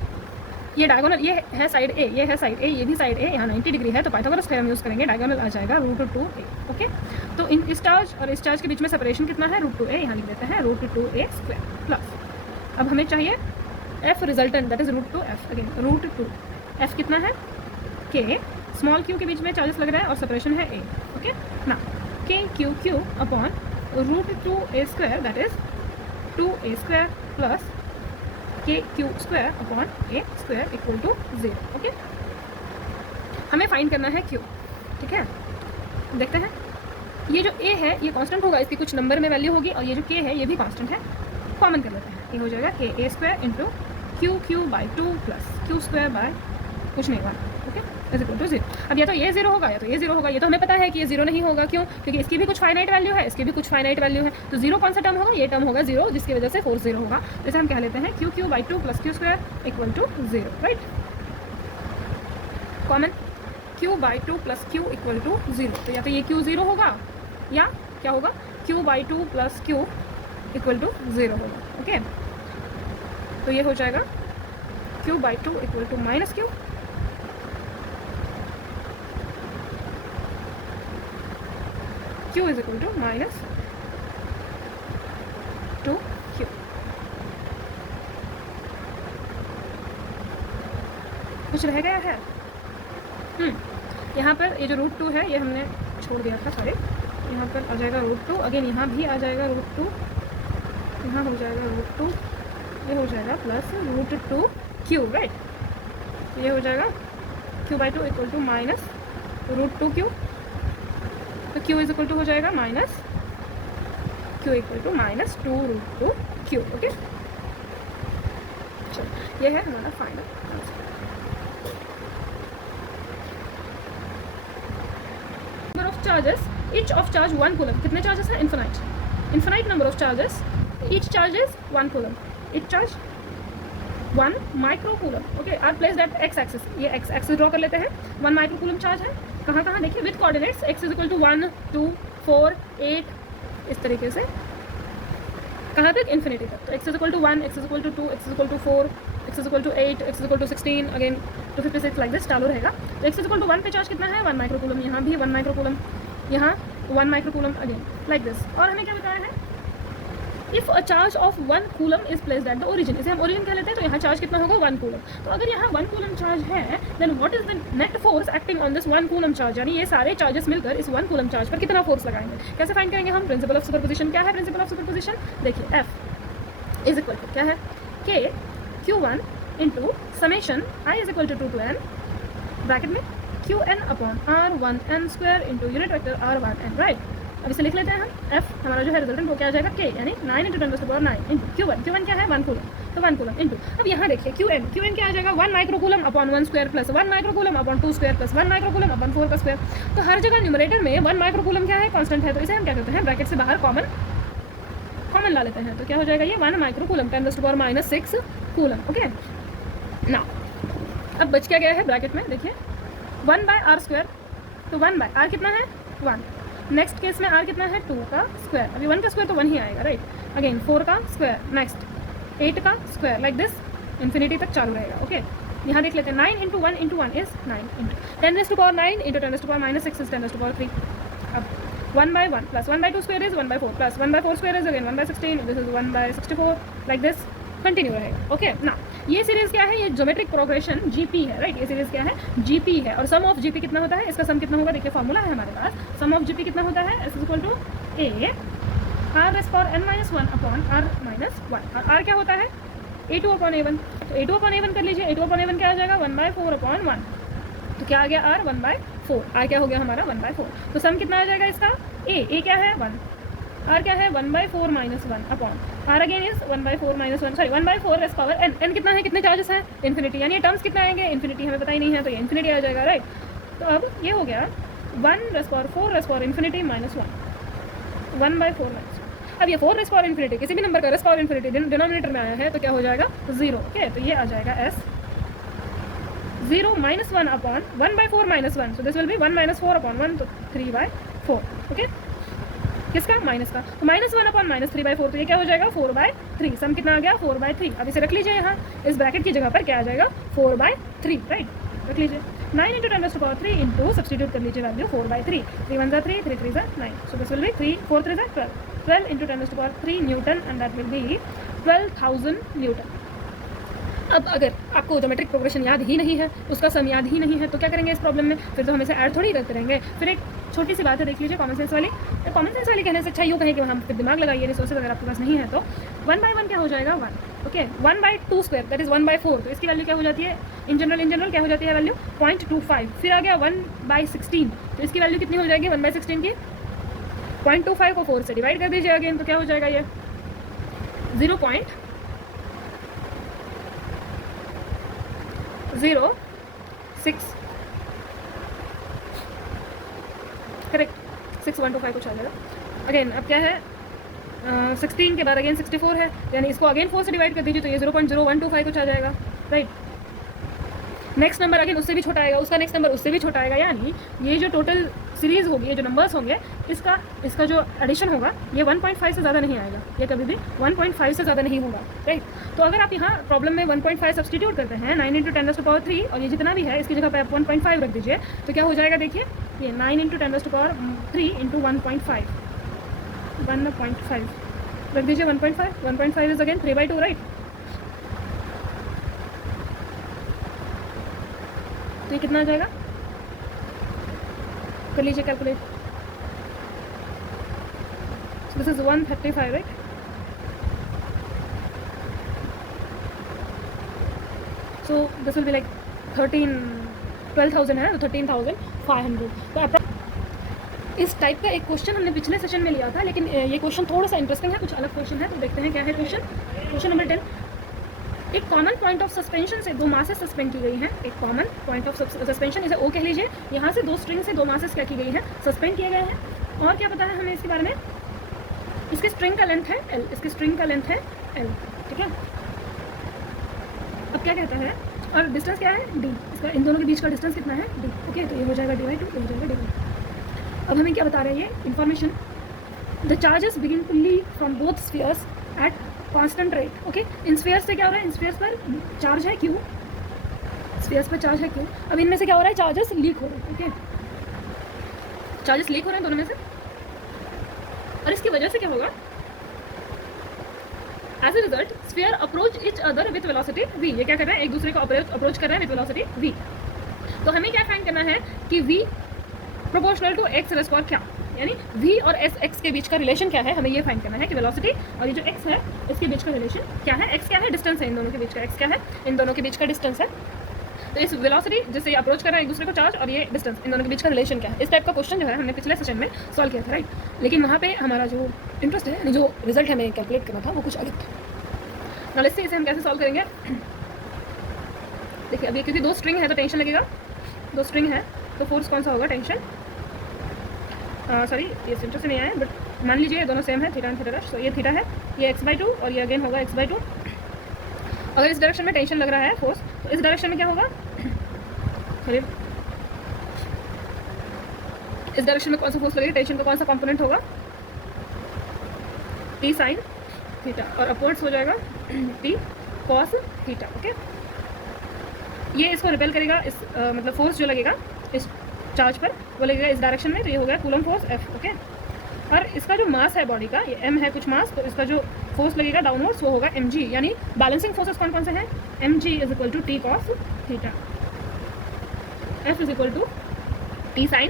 ये डायगोनल, ये है साइड A, ये है साइड A, ये भी साइड A, यहाँ 90 डिग्री है तो पाइथागोरस थ्योरम यूज़ करेंगे, डायगोनल आ जाएगा √2A। ओके, तो इस चार्ज और इस चार्ज के बीच में सेपरेशन कितना है, √2A, यहाँ लिख देते हैं √2A² प्लस। अब हमें चाहिए F resultant, that is √2F, again √2 F कितना है K, स्मॉल q के बीच में चार्जेस लग रहा है और सेपरेशन है A। ओके ना, KQ upon √2A² that is 2A² plus KQ² upon A² equal to 0। Okay, हमें फाइंड करना है Q, ठीक है। देखते हैं, ये जो A है ये कांस्टेंट होगा, इसकी कुछ नंबर में वैल्यू होगी, और ये जो K है ये भी कांस्टेंट है। कॉमन कर लेते हैं, ये हो जाएगा KA² into QQ/2 plus Q² कुछ नहीं हुआ, ओके, इज इक्वल टू 0। अब या तो ये 0 होगा या तो ये 0 होगा, ये तो हमें पता है कि ये 0 नहीं होगा। क्यों, क्योंकि इसकी भी कुछ फाइनाइट वैल्यू है, इसकी भी कुछ फाइनाइट वैल्यू है, तो 0 कौन सा टर्म होगा, ये टर्म होगा 0, जिसकी वजह से फोर्स 0 होगा। जैसे हम कह लेते हैं QQ/2 plus Q² equal to 0, right. Common Q/2 plus Q equal to 0, तो या तो ये Q 0 होगा या क्या होगा Q/2 plus Q equal to 0 होगा। ओके, तो ये हो जाएगा Q/2 equal to -Q Q is equal to minus 2Q। कुछ रह गया है? यहाँ पर ये जो √2 है ये हमने छोड़ दिया था, सॉरी। यहाँ पर आ जाएगा √2, अगेन यहाँ भी आ जाएगा √2, यहाँ हो जाएगा √2, ये हो जाएगा प्लस √2Q, राइट। ये हो जाएगा Q/2 equal to minus √2Q। तो Q इज इक्वल टू हो जाएगा minus Q equal to minus 2√2Q। Okay, चलो ये है हमारा final answer. Number of charges, each of charge 1 coulomb. कितने चार्जेस हैं? Infinite number of charges, each charge is 1 coulomb, each charge 1 micro coulomb. Okay, are placed at x axis. ये x axis draw कर लेते हैं। 1 micro coulomb charge है कहाँ कहाँ देखिए, with coordinates x is equal to 1 2 4 8, इस तरीके से कहाँ तक? इन्फिनिटी तक। तो x is equal to 1, x is equal to 2, x is equal to 4, x is equal to 8, x is equal to 16, again 256 like this चालू रहेगा। तो x इज इक्वल टू 1 पे चार्ज कितना है? 1 माइक्रो कूलम। यहाँ भी 1 माइक्रो कूलम, यहाँ 1 micro coulomb, again like this. और हमें क्या बताया है? If a charge of 1 coulomb is placed at the origin, इसे हम ओरिजिन कह लेते हैं। तो यहाँ चार्ज कितना होगा? 1 कूलम। तो अगर यहाँ 1 कूलम चार्ज है, then what is the net force acting on this 1 coulomb charge? यानी ये सारे चार्जेस मिलकर इस 1 कूलम चार्ज पर कितना फोर्स लगाएंगे? कैसे फाइंड करेंगे हम? Principle of superposition. क्या है प्रिंसिपल ऑफ सुपरपोजिशन? देखिए, F इज इक्वल टू क्या है? K Q1 into summation I is equal to 2 to n, bracket में Qn upon R1n square into unit vector R1n, right. अब इसे लिख लेते हैं हम। F हमारा जो है रिजल्टेंट वो क्या आ जाएगा? K, यानी 9 × 10⁻9 इंटू Q1। Q1 क्या है? 1 कूलम, तो 1 कूलम इंटू, अब यहाँ देखिए Qn क्या आ जाएगा? 1 micro coulomb upon 1 square plus 1 micro coulomb upon 2 square plus 1 micro coulomb upon 4 का स्क्वायर। तो हर जगह न्यूमरेटर में 1 माइक्रो कूलम क्या है? कांस्टेंट है। तो इसे हम क्या करते हैं? ब्रैकेट से बाहर कॉमन ला लेते हैं। तो क्या हो जाएगा? ये 1 माइक्रो कूलम 10⁻6 कूलम। ओके, ना अब बच क्या गया है ब्रैकेट में? देखिए 1/r², तो 1/r कितना है? 1। नेक्स्ट केस में r कितना है? 2 का स्क्वायर। अभी 1 का स्क्वायर तो 1 ही आएगा, राइट। अगेन 4 का स्क्वायर, नेक्स्ट 8 का स्क्वायर, लाइक दिस इन्फिनिटी तक चालू रहेगा। ओके, यहाँ देख लेते हैं 9 × 1 × 1 इज 9 इंटू 10⁻9 इंटू 10⁻6 इज 10⁻3। अब 1/1 plus 1/2 square is 1/4 plus 1/4 square is again 1/16, this is 1/64, like this continue रहेगा। ओके, ना ये सीरीज क्या है? ये ज्योमेट्रिक प्रोग्रेशन GP है, राइट। ये सीरीज क्या है? GP है। और सम ऑफ GP कितना होता है? इसका सम कितना होगा? देखिए फॉर्मूला है हमारे पास। सम ऑफ GP कितना होता है? S is equal to A r⁻n−1 upon r−1। और r क्या होता है? A2/A1। तो A2/A1 कर लीजिए। A2/A1 क्या आ जाएगा? 1/4/1। तो क्या आ गया? r 1/4। r क्या हो गया हमारा? 1/4। तो सम कितना आ जाएगा इसका? A क्या है? 1, r क्या है? 1/4-1 upon r again is 1/4-1, sorry 1/4 raise power n। n कितना है? कितने चार्जेस हैं? इन्फिनिटी। यानी टर्म्स कितना आएंगे? इन्फिनिटी हमें पता ही नहीं है, तो ये इन्फिनिटी आ जाएगा, राइट। तो अब ये हो गया 1 raise power 4 raise power infinity -1, 1/4-1। अब ये 4 रेस पावर इन्फिनिटी किसी भी नंबर का रेस पावर इन्फिनिटी डिनोमिनेटर में आया है, तो क्या हो जाएगा? 0। ओके, तो ये आ जाएगा S 0 -1 upon 1/4-1, so this will be 1 - 4 upon 1, तो 3/4। ओके, किसका? माइनस का। तो -1 अपॉन -3/4, तो ये क्या हो जाएगा? 4/3। सम कितना आ गया? 4/3। अब इसे रख लीजिए यहाँ, इस ब्रैकेट की जगह पर क्या आ जाएगा? 4/3, राइट। रख लीजिए 9 × 10⁻3 इंटू सब्सटीट्यूट कर लीजिए value 4/3। 3 1 3, 3 3 9, so this will be 3 4 3 12, 12 × 10⁻3 Newton, and that will be 12,000 Newton. अब अगर आपको ज्योमेट्रिक प्रोग्रेशन याद ही नहीं है, उसका सम याद ही नहीं है, तो क्या करेंगे इस प्रॉब्लम में? फिर तो हम इसे ऐड थोड़ी करते रहेंगे। फिर एक छोटी सी बात है, देख लीजिए कॉमन सेंस वाली। कॉमन सेंस वाली कहने से अच्छा यूँ कहें कि हम फिर दिमाग लगाइए, रिसोर्सेज अगर आपके पास नहीं है तो 1/1 क्या हो जाएगा? 1। ओके, 1/2 स्क्वायर दैट इज 1/4, तो इसकी वैल्यू क्या हो जाती है? इन जनरल क्या हो जाती है वैल्यू? 0.25। फिर आ गया 1/16, तो इसकी वैल्यू कितनी हो जाएगी? 1/16 की 0.25 को 4 से डिवाइड कर दीजिए अगेन, तो क्या हो जाएगा? ये 0.06 करेक्ट, 6125 कुछ आ जाएगा। अगेन अब क्या है? 16 के बाद अगेन 64 है, यानी इसको अगेन 4 से डिवाइड कर दीजिए, तो ये 0.0125 कुछ आ जाएगा, राइट। नेक्स्ट नंबर अगेन उससे भी छोटा आएगा, उसका नेक्स्ट नंबर उससे भी छोटा आएगा, यानी ये जो टोटल सीरीज़ होगी, ये जो नंबर्स होंगे, इसका जो एडिशन होगा ये 1.5 से ज़्यादा नहीं आएगा, ये कभी भी 1.5 से ज़्यादा नहीं होगा, राइट। तो अगर आप यहाँ प्रॉब्लम में 1.5 सब्सटीट्यूट करते हैं, 9 × 10⁻³ और ये जितना भी है इसकी जगह पे आप 1.5 रख दीजिए, तो क्या हो जाएगा देखिए, ये 9 × 10⁻³ × 1.5 रख दीजिए, 1.5 इज अगेन 3/2, राइट। तो ये कितना आ जाएगा, कर लीजिए calculate. This is 135, right. So this will be like 12,000 है ना, तो 13,500। तो इस टाइप का एक क्वेश्चन हमने पिछले सेशन में लिया था, लेकिन ये क्वेश्चन थोड़ा सा इंटरेस्टिंग है, कुछ अलग क्वेश्चन है, तो देखते हैं क्या है क्वेश्चन नंबर 10। एक कॉमन पॉइंट ऑफ सस्पेंशन से दो मासेस सस्पेंड की गई हैं। एक कॉमन पॉइंट ऑफ सस्पेंशन, इसे ओ कह लीजिए, यहाँ से दो स्ट्रिंग से दो मासेस क्या की गई हैं, सस्पेंड किए गए हैं। और क्या पता है हमें इसके बारे में, इसकी स्ट्रिंग का लेंथ है एल, इसकी स्ट्रिंग का लेंथ है एल, ठीक है। अब क्या कहता है, और डिस्टेंस क्या है डी, इसका इन दोनों के बीच का डिस्टेंस कितना है डी, ओके। तो ये हो जाएगा d/2, ये हो जाएगा d/2। अब हमें क्या बता रहे हैं ये information, the charges begin to leak from both spheres at constant rate, okay. इन स्फीयर्स से क्या हो रहा है, इन स्फीयर्स पर चार्ज है Q, स्फीयर्स पर चार्ज है Q। अब इनमें से क्या हो रहा है, चार्जेस लीक हो रहे हैं, ओके, चार्जेस लीक हो रहे हैं दोनों में से। और इसकी वजह से क्या होगा, as a result sphere approach each other with velocity v, ये क्या कर रहे हैं, एक दूसरे को अप्रोच कर रहे हैं विथ वेलोसिटी v। तो हमें क्या फाइंड करना है कि v proportional to x raise power क्या, यानी v और x के बीच का रिलेशन क्या है, हमें ये फाइंड करना है कि वेलोसिटी और ये जो x है इसके बीच का रिलेशन क्या है। x क्या है, डिस्टेंस है इन दोनों के बीच का, x क्या है, इन दोनों के बीच का डिस्टेंस है। तो इस वेलोसिटी जिससे ये अप्रोच कर रहा है एक दूसरे को चार्ज, और ये डिस्टेंस, इन दोनों के बीच का रिलेशन क्या है। इस टाइप का क्वेश्चन जो है हमने पिछले सेशन में सॉल्व किया था, राइट। लेकिन वहाँ पे हमारा जो इंटरेस्ट है, जो रिजल्ट हमें कैलकुलेट करना था, वो कुछ अलग था। नाउ लेट्स सी इसे हम कैसे सॉल्व करेंगे। देखिए अभी क्योंकि दो स्ट्रिंग है तो टेंशन लगेगा, दो स्ट्रिंग है तो फोर्स कौन सा होगा, टेंशन, सॉरी ये सेंटर से नहीं आया, बट मान लीजिए ये दोनों सेम है, थीटा एंड थीटा डैश। तो ये थीटा है, ये x/2 और ये अगेन होगा x/2। अगर इस डायरेक्शन में टेंशन लग रहा है फोर्स, तो इस डायरेक्शन में क्या होगा, इस डायरेक्शन में कौन सा फोर्स लगेगा, टेंशन का कौन सा कंपोनेंट होगा, t sin थीटा, और अपवर्ड्स हो जाएगा t cos थीटा, ओके। ये इसको रिपेल करेगा, इस मतलब फोर्स जो लगेगा इस चार्ज पर वो लगेगा इस डायरेक्शन में, तो ये हो गया कूलम फोर्स F, ओके। और इसका जो मास है बॉडी का, ये m है कुछ मास, तो इसका जो फोर्स लगेगा डाउनवर्ड्स वो होगा mg, यानी बैलेंसिंग फोर्सेस कौन कौन से हैं, mg = t cos theta, F = t sin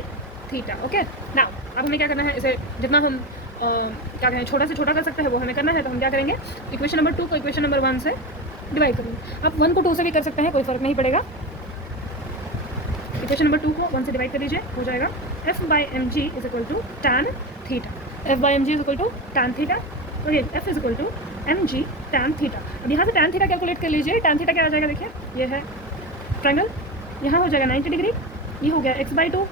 theta, okay. Now अब हमें क्या करना है, इसे जितना हम क्या कहें छोटा से छोटा कर सकते हैं वो हमें करना है। तो हम क्या करेंगे, इक्वेशन नंबर 2 को इक्वेशन नंबर 1 से डिवाइड करेंगे। अब 1 को 2 से भी कर सकते हैं, कोई फ़र्क नहीं पड़ेगा। इक्वेशन नंबर 2 को 1 से डिवाइड कर दीजिए, हो जाएगा F/mg = tan theta, F/mg = tan theta, okay. F = mg tan theta. अब यहाँ से tan थीटा कैलकुलेट कर लीजिए। tan थीटा क्या आ जाएगा, देखिए ये है ट्रायंगल, यहाँ हो जाएगा 90 डिग्री, ये हो गया x/2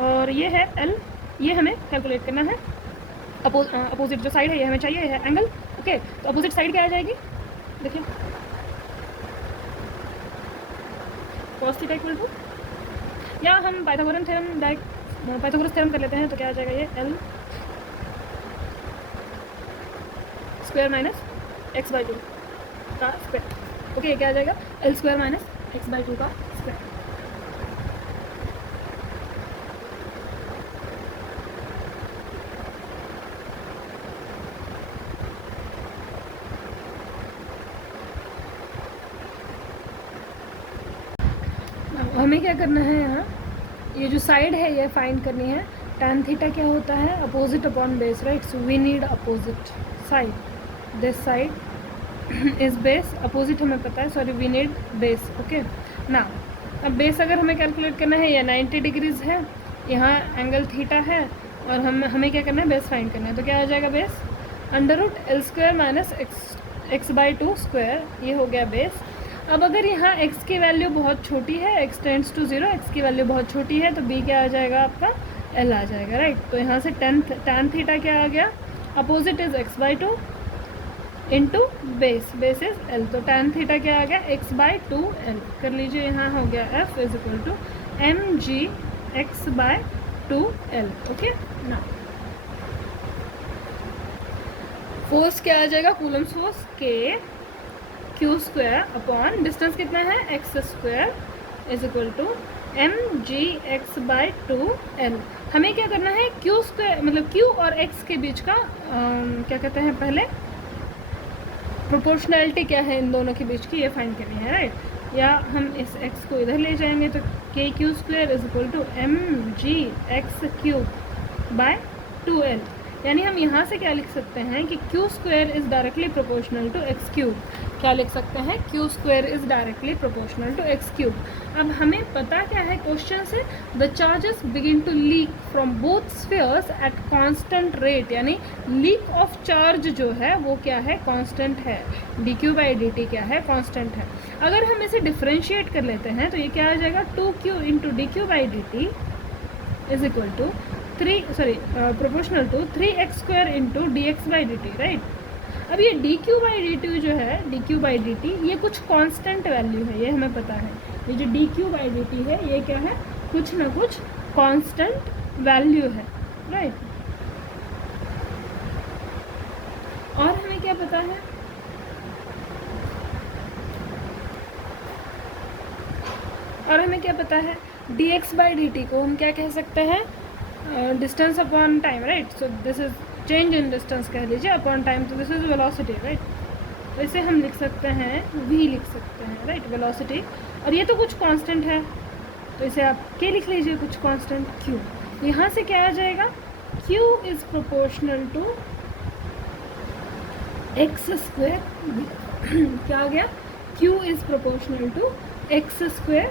और ये है L, ये हमें कैलकुलेट करना है। अपोजिट जो साइड है ये हमें चाहिए, ये है एंगल, ओके। तो अपोजिट साइड क्या आ जाएगी, देखिए cos थीटा = या हम पाइथागोरस थ्योरम कर लेते हैं, तो क्या आ जाएगा, ये L² - x/2 का स्क्वायर, ओके। ये क्या आ जाएगा, L² - x/2 का स्क्वायर। हमें क्या करना है, यहाँ ये जो साइड है ये फाइंड करनी है। tan थीटा क्या होता है, opposite upon base, right. So we need opposite side, this side is base, opposite हमें पता है, sorry we need base, okay ना। अब बेस अगर हमें कैलकुलेट करना है, ये 90 डिग्रीज है, यहाँ एंगल थीटा है, और हमें क्या करना है, बेस फाइंड करना है। तो क्या आ जाएगा बेस, √L² - x/2², ये हो गया बेस। अब अगर यहाँ x की वैल्यू बहुत छोटी है, x टेंड्स टू 0, x की वैल्यू बहुत छोटी है, तो b क्या आ जाएगा आपका, l आ जाएगा, राइट। तो यहाँ से tan थीटा क्या आ गया, opposite is x/2 into base, base is l, तो tan थीटा क्या आ गया, x/2l। कर लीजिए, यहाँ हो गया F = mg x/2 2L. Okay ना, फोर्स क्या आ जाएगा, coulomb's force K Q square upon distance कितना है x square is equal to mgx/2L. हमें क्या करना है, Q स्क्वायर मतलब Q और x के बीच का क्या कहते हैं, पहले प्रोपोर्शनैलिटी क्या है इन दोनों के बीच की, ये फाइंड करनी है, राइट. या हम इस x को इधर ले जाएंगे तो KQ square is equal to mgx3/2L. यानी हम यहाँ से क्या लिख सकते हैं कि Q square is directly proportional to x cube. क्या लिख सकते हैं, Q square is directly proportional to x cube. अब हमें पता क्या है क्वेश्चन से, the charges begin to leak from both spheres at constant rate. यानी लीक ऑफ चार्ज जो है वो क्या है, कांस्टेंट है. dq/dt क्या है, कांस्टेंट है. अगर हम इसे डिफ्रेंशिएट कर लेते हैं तो ये क्या आ जाएगा, 2q into dq/dt is equal to proportional to 3x square into dx/dt, right. अब ये dq/dt जो है, dq/dt ये कुछ कांस्टेंट वैल्यू है, ये हमें पता है. ये जो dq/dt है ये क्या है, कुछ ना कुछ कांस्टेंट वैल्यू है, राइट. और हमें क्या पता है, dx/dt को हम क्या कह सकते हैं, distance upon time, right. So this is change in distance कह लीजिए अपॉन टाइम, तो दिस इज वेलोसिटी, राइट. तो इसे हम लिख सकते हैं v लिख सकते हैं, राइट, वेलोसिटी. और ये तो कुछ कांस्टेंट है तो इसे आप k लिख लीजिए, कुछ कांस्टेंट q. यहाँ से क्या आ जाएगा, q is proportional to x square क्या आ गया, q is proportional to x square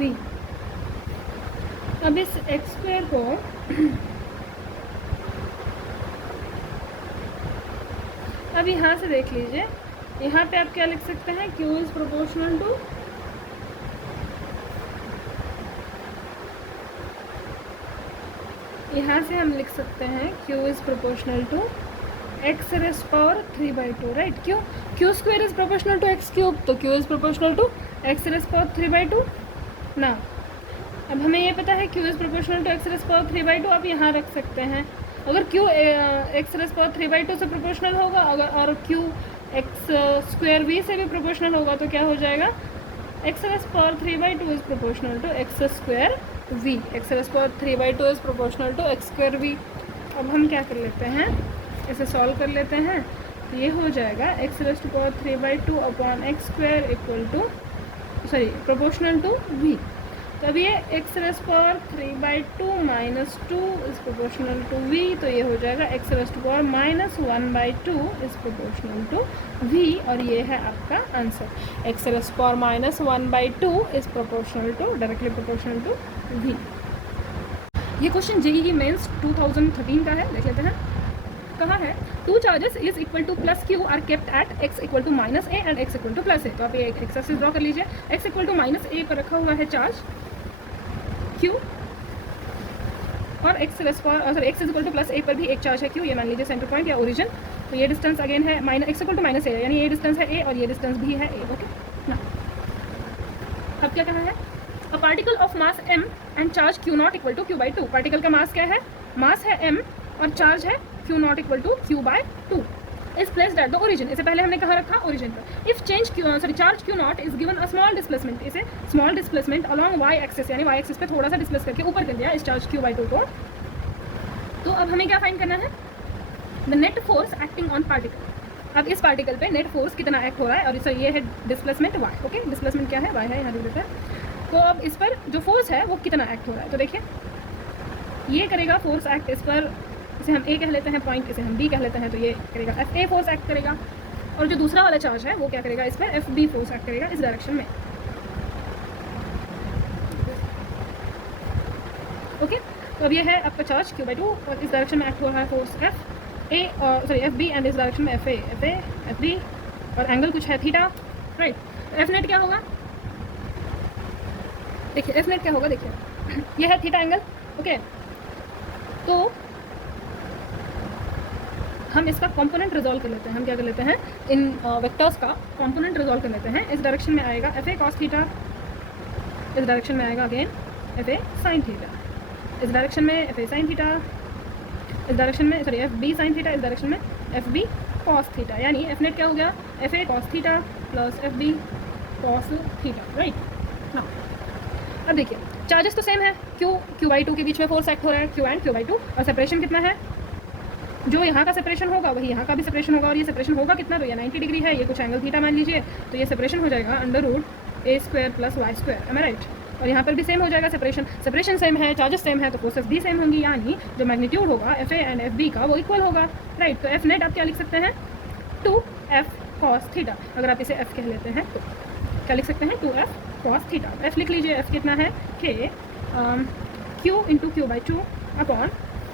v. अब इस एक्स स्क्वायर को अब यहाँ से देख लीजिए, यहाँ पे आप क्या लिख सकते हैं, Q इज प्रोपोर्शनल टू यहाँ से हम लिख सकते हैं Q is proportional to x raise power 3/2, right. क्यों, Q square is proportional to x cube, तो Q is proportional to x raise power 3/2 ना. अब हमें ये पता है Q is proportional to x raise power 3/2. आप यहाँ रख सकते हैं, अगर Q x रेज़ पावर 3/2 से प्रोपोर्शनल होगा अगर, और Q x स्क्वायर v से भी प्रोपोर्शनल होगा तो क्या हो जाएगा, x raise power 3/2 is proportional to x square v. x raise power 3/2 is proportional to x square v. अब हम क्या कर लेते हैं, इसे सॉल्व कर लेते हैं. तो ये हो जाएगा x raise to power 3/2 upon x square equal to proportional to v. तो अब ये x raise power 3/2 minus 2 is proportional to v. तो ये हो जाएगा x raise to power minus 1/2 is proportional to v. और ये है आपका answer, x raise power minus 1/2 is proportional to, directly proportional to v. ये क्वेश्चन जेईई मेंस 2013 का है, देख लेते हैं. कहा है, two charges is equal to plus q are kept at x equal to minus a and x equal to plus a. तो आप ये एक एक्सेस ड्रॉ कर लीजिए. x equal to minus a पर रखा हुआ है चार्ज q, और x is equal to plus a पर भी एक चार्ज है q. ये मान लीजिए सेंटर पॉइंट या ओरिजिन. तो ये डिस्टेंस अगेन है x इक्वल टू माइनस ए, यानी ये डिस्टेंस है a और ये डिस्टेंस भी है a. ओके ना. अब क्या कहा है, a particle of mass m and charge q0 equal to q/2. Particle का मास क्या है, मास है m और चार्ज है q0 equal to q/2 is placed at the origin. इसे पहले हमने कहाँ रखा, ओरिजिन पर. If charge q0 is given a small displacement, इसे small displacement along y axis, यानी y एक्सिस पे थोड़ा सा डिस्प्लेस करके ऊपर कर दिया इस चार्ज q/2 को. तो अब हमें क्या फाइंड करना है, the net force acting on particle. अब इस पार्टिकल पे नेट फोर्स कितना एक्ट हो रहा है, और इसे ये है डिस्प्लेसमेंट y. ओके, डिस्प्लेसमेंट क्या है, y है, यहाँ लिख देते हैं. तो अब इस पर जो फोर्स है वो कितना एक्ट हो रहा है, तो देखिए ये करेगा फोर्स एक्ट इस पर, इसे हम A कह लेते हैं पॉइंट, इसे हम B कह लेते हैं. तो ये करेगा FA फोर्स एक्ट करेगा, और जो दूसरा वाला चार्ज है वो क्या करेगा, इस पर FB फोर्स एक्ट करेगा इस डायरेक्शन में. ओके, तो अब ये है आपका चार्ज q/2 और इस डायरेक्शन में एक्ट हो रहा है फोर्स FB एंड इस डायरेक्शन में FB और एंगल कुछ है थीटा, राइट. तो F नेट क्या होगा, देखिए F नेट क्या होगा, देखिए ये है थीटा एंगल. ओके, तो हम इसका कंपोनेंट रिजॉल्व कर लेते हैं. हम क्या कर लेते हैं, इन वेक्टर्स का कंपोनेंट रिजॉल्व कर लेते हैं. इस डायरेक्शन में आएगा FA cos थीटा, इस डायरेक्शन में आएगा अगेन FA sin थीटा. इस डायरेक्शन में एफ ए साइन थीटा, इस डायरेक्शन में sorry F B sine theta, इस डायरेक्शन में एफ बी कॉस थीटा, यानी एफ नेट क्या हो गया, F A cos theta plus F B cos theta, right. हाँ, अब देखिए चार्जेस तो सेम है, क्यू बाई टू के बीच में फोर्स एक्ट हो रहा है, Q and Q by two, और सेपरेशन कितना है, जो यहाँ का सेपरेशन होगा वही यहाँ का भी सेपरेशन होगा, और ये सेपरेशन होगा कितना, तो ये 90 डिग्री है, ये कुछ एंगल थीटा मान लीजिए, तो ये सेपरेशन हो जाएगा under root a square plus y square, am I right. और यहाँ पर भी सेम हो जाएगा, सेपरेशन सेम है, चार्जेस सेम है, तो फोर्सेस भी सेम होंगी, यानी जो मैग्नीट्यूड होगा F A and F B का वो इक्वल होगा, राइट। तो एफ नेट आप क्या लिख सकते हैं, 2f cos थीटा, अगर आप इसे f कह लेते हैं तो क्या लिख सकते हैं, 2f cos थीटा। f लिख लीजिए, f कितना है, k q into Q by two upon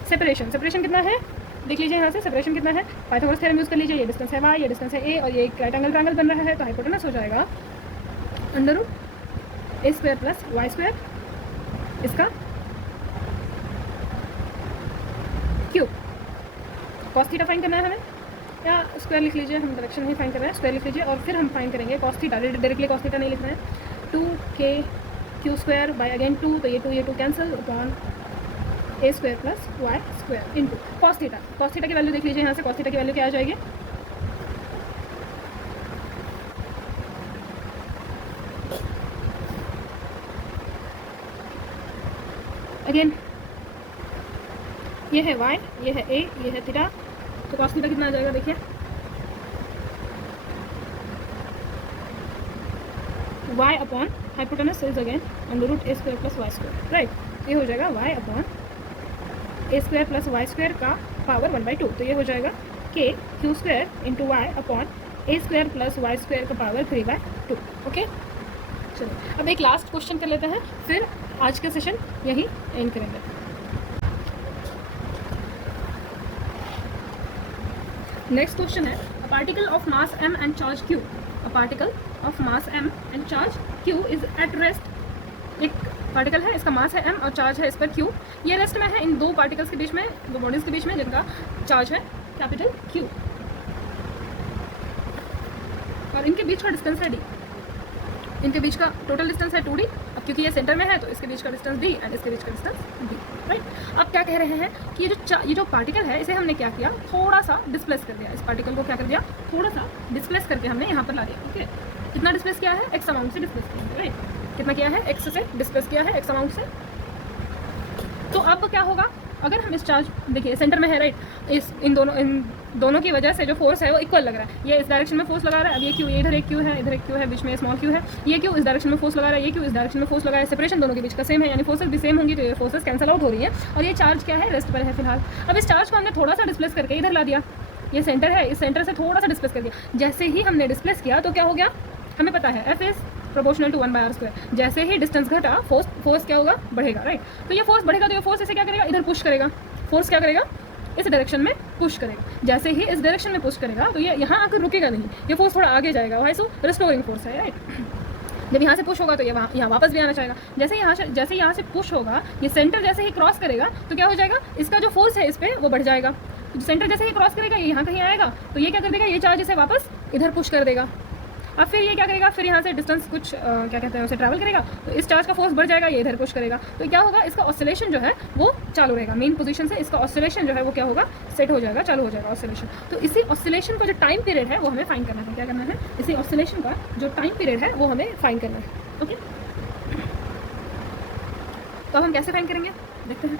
separation कितना है, देख लीजिए यहाँ से सेपरेशन कितना है, पाइथागोरस थ्योरम यूज़ कर लीजिए, ये डिस्टेंस है y, ये डिस्टेंस है a, और ये एक राइट एंगल ट्रायंगल बन रहा है, तो हाइपोटेनस हो जाएगा under root a square plus y square, इसका क्यूब। cos थीटा फाइन करना है हमें, या स्क्वायर लिख लीजिए, हम डायरेक्शन ही फाइन कर रहे हैं, स्क्वायर लिख लीजिए, और फिर हम फाइन करेंगे cos theta, directly cos theta नहीं लिखना है, 2k q square by again 2, तो ये 2 कैंसिल अपॉन ए square plus y square into cos theta की वैल्यू देख लीजिए यहाँ से, cos थीटा की वैल्यू क्या आ जाएगी, अगेन ये है y, ये है a, ये है थीटा, तो cos थीटा कितना आ जाएगा, देखिए y upon hypotenuse is again under root a square plus y square, right. ये हो जाएगा y अपॉन ए स्क्वायर प्लस वाई स्क्वायर का पावर 1/2, तो ये हो जाएगा k q square into y upon ए स्क्वायर प्लस वाई स्क्वायर का पावर 3/2, ओके। चलिए अब एक लास्ट क्वेश्चन कर लेते हैं, फिर आज का सेशन यही एंड करेंगे। नेक्स्ट क्वेश्चन है, a particle of mass m and charge q, a particle of mass m and charge q is at rest. एक पार्टिकल है, इसका मास है m और चार्ज है इस पर q, ये रेस्ट में है इन दो पार्टिकल्स के बीच में, दो बॉडीज के बीच में, जिनका चार्ज है कैपिटल Q, और इनके बीच का डिस्टेंस है d, इनके बीच का टोटल डिस्टेंस है 2d, अब क्योंकि ये सेंटर में है तो इसके बीच का डिस्टेंस d एंड इसके बीच का डिस्टेंस d, राइट। अब क्या कह रहे हैं कि ये जो पार्टिकल है इसे हमने क्या किया, थोड़ा सा डिस्प्लेस कर दिया, इस पार्टिकल को क्या कर दिया, थोड़ा सा डिस्प्लेस करके हमने यहाँ पर ला दिया, ओके। कितना डिस्प्लेस किया है, x अमाउंट से डिस्प्लेस किया है, राइट। कितना किया है, x से डिस्प्लेस किया है, x अमाउंट से। तो अब क्या होगा, अगर हम इस चार्ज, देखिए सेंटर में है, राइट, इन दोनों की वजह से जो फोर्स है वो इक्वल लग रहा है, ये इस डायरेक्शन में फोर्स लगा रहा है, अब ये क्यू, ये इधर एक क्यू है, इधर एक क्यू है, बीच में स्मॉल क्यू है, ये क्यू इस डायरेक्शन में फोर्स लगा रहा है, ये क्यू इस डायरेक्शन में फोर्स लगा है, सेपरेशन दोनों के बीच का सेम है, यानी फोर्सेस भी सेम होंगी, तो ये फोर्सेस कैंसिल आउट हो रही है, और ये चार्ज क्या है, रेस्ट पर है फिलहाल। अब इस चार्ज को हमने थोड़ा सा डिस्प्लेस करके इधर ला दिया, ये सेंटर है, इस सेंटर से थोड़ा सा डिस्प्लेस कर दिया, जैसे ही हमने डिस्प्लेस किया तो क्या हो गया, हमें पता है F is proportional to 1/r², जैसे ही डिस्टेंस घटा फोर्स क्या होगा, बढ़ेगा, राइट। तो ये फोर्स बढ़ेगा, तो ये फोर्स इसे क्या करेगा, इधर पुश करेगा, फोर्स क्या करेगा, इस डायरेक्शन में पुश करेगा, जैसे ही इस डायरेक्शन में पुश करेगा तो ये यहाँ आकर रुकेगा नहीं, ये फोर्स थोड़ा आगे जाएगा, वाई सो रिस्टोरिंग फोर्स है, राइट। जब यहाँ से पुश होगा तो ये यहाँ वापस भी आना चाहेगा, जैसे यहाँ से पुश होगा, ये सेंटर जैसे ही क्रॉस करेगा तो क्या हो जाएगा, इसका जो फोर्स है इस पर वो बढ़ जाएगा, सेंटर जैसे ही क्रॉस करेगा ये यहाँ कहीं आएगा, तो ये क्या कर देगा, ये चार्ज इसे वापस इधर पुश कर देगा। अब फिर ये क्या करेगा, फिर यहाँ से डिस्टेंस कुछ क्या कहते हैं उसे ट्रैवल करेगा, तो इस चार्ज का फोर्स बढ़ जाएगा, ये इधर पुश करेगा, तो क्या होगा, इसका ऑसिलेशन जो है वो चालू रहेगा, मेन पोजीशन से इसका ऑसिलेशन जो है वो क्या होगा, सेट हो जाएगा, चालू हो जाएगा ऑसिलेशन। तो इसी ऑसिलेशन का जो टाइम पीरियड है वो हमें फाइंड करना है, क्या करना है, इसी ऑसिलेशन का जो टाइम पीरियड है वो हमें फाइंड करना है, ओके। तो अब हम कैसे फाइंड करेंगे, देखते हैं।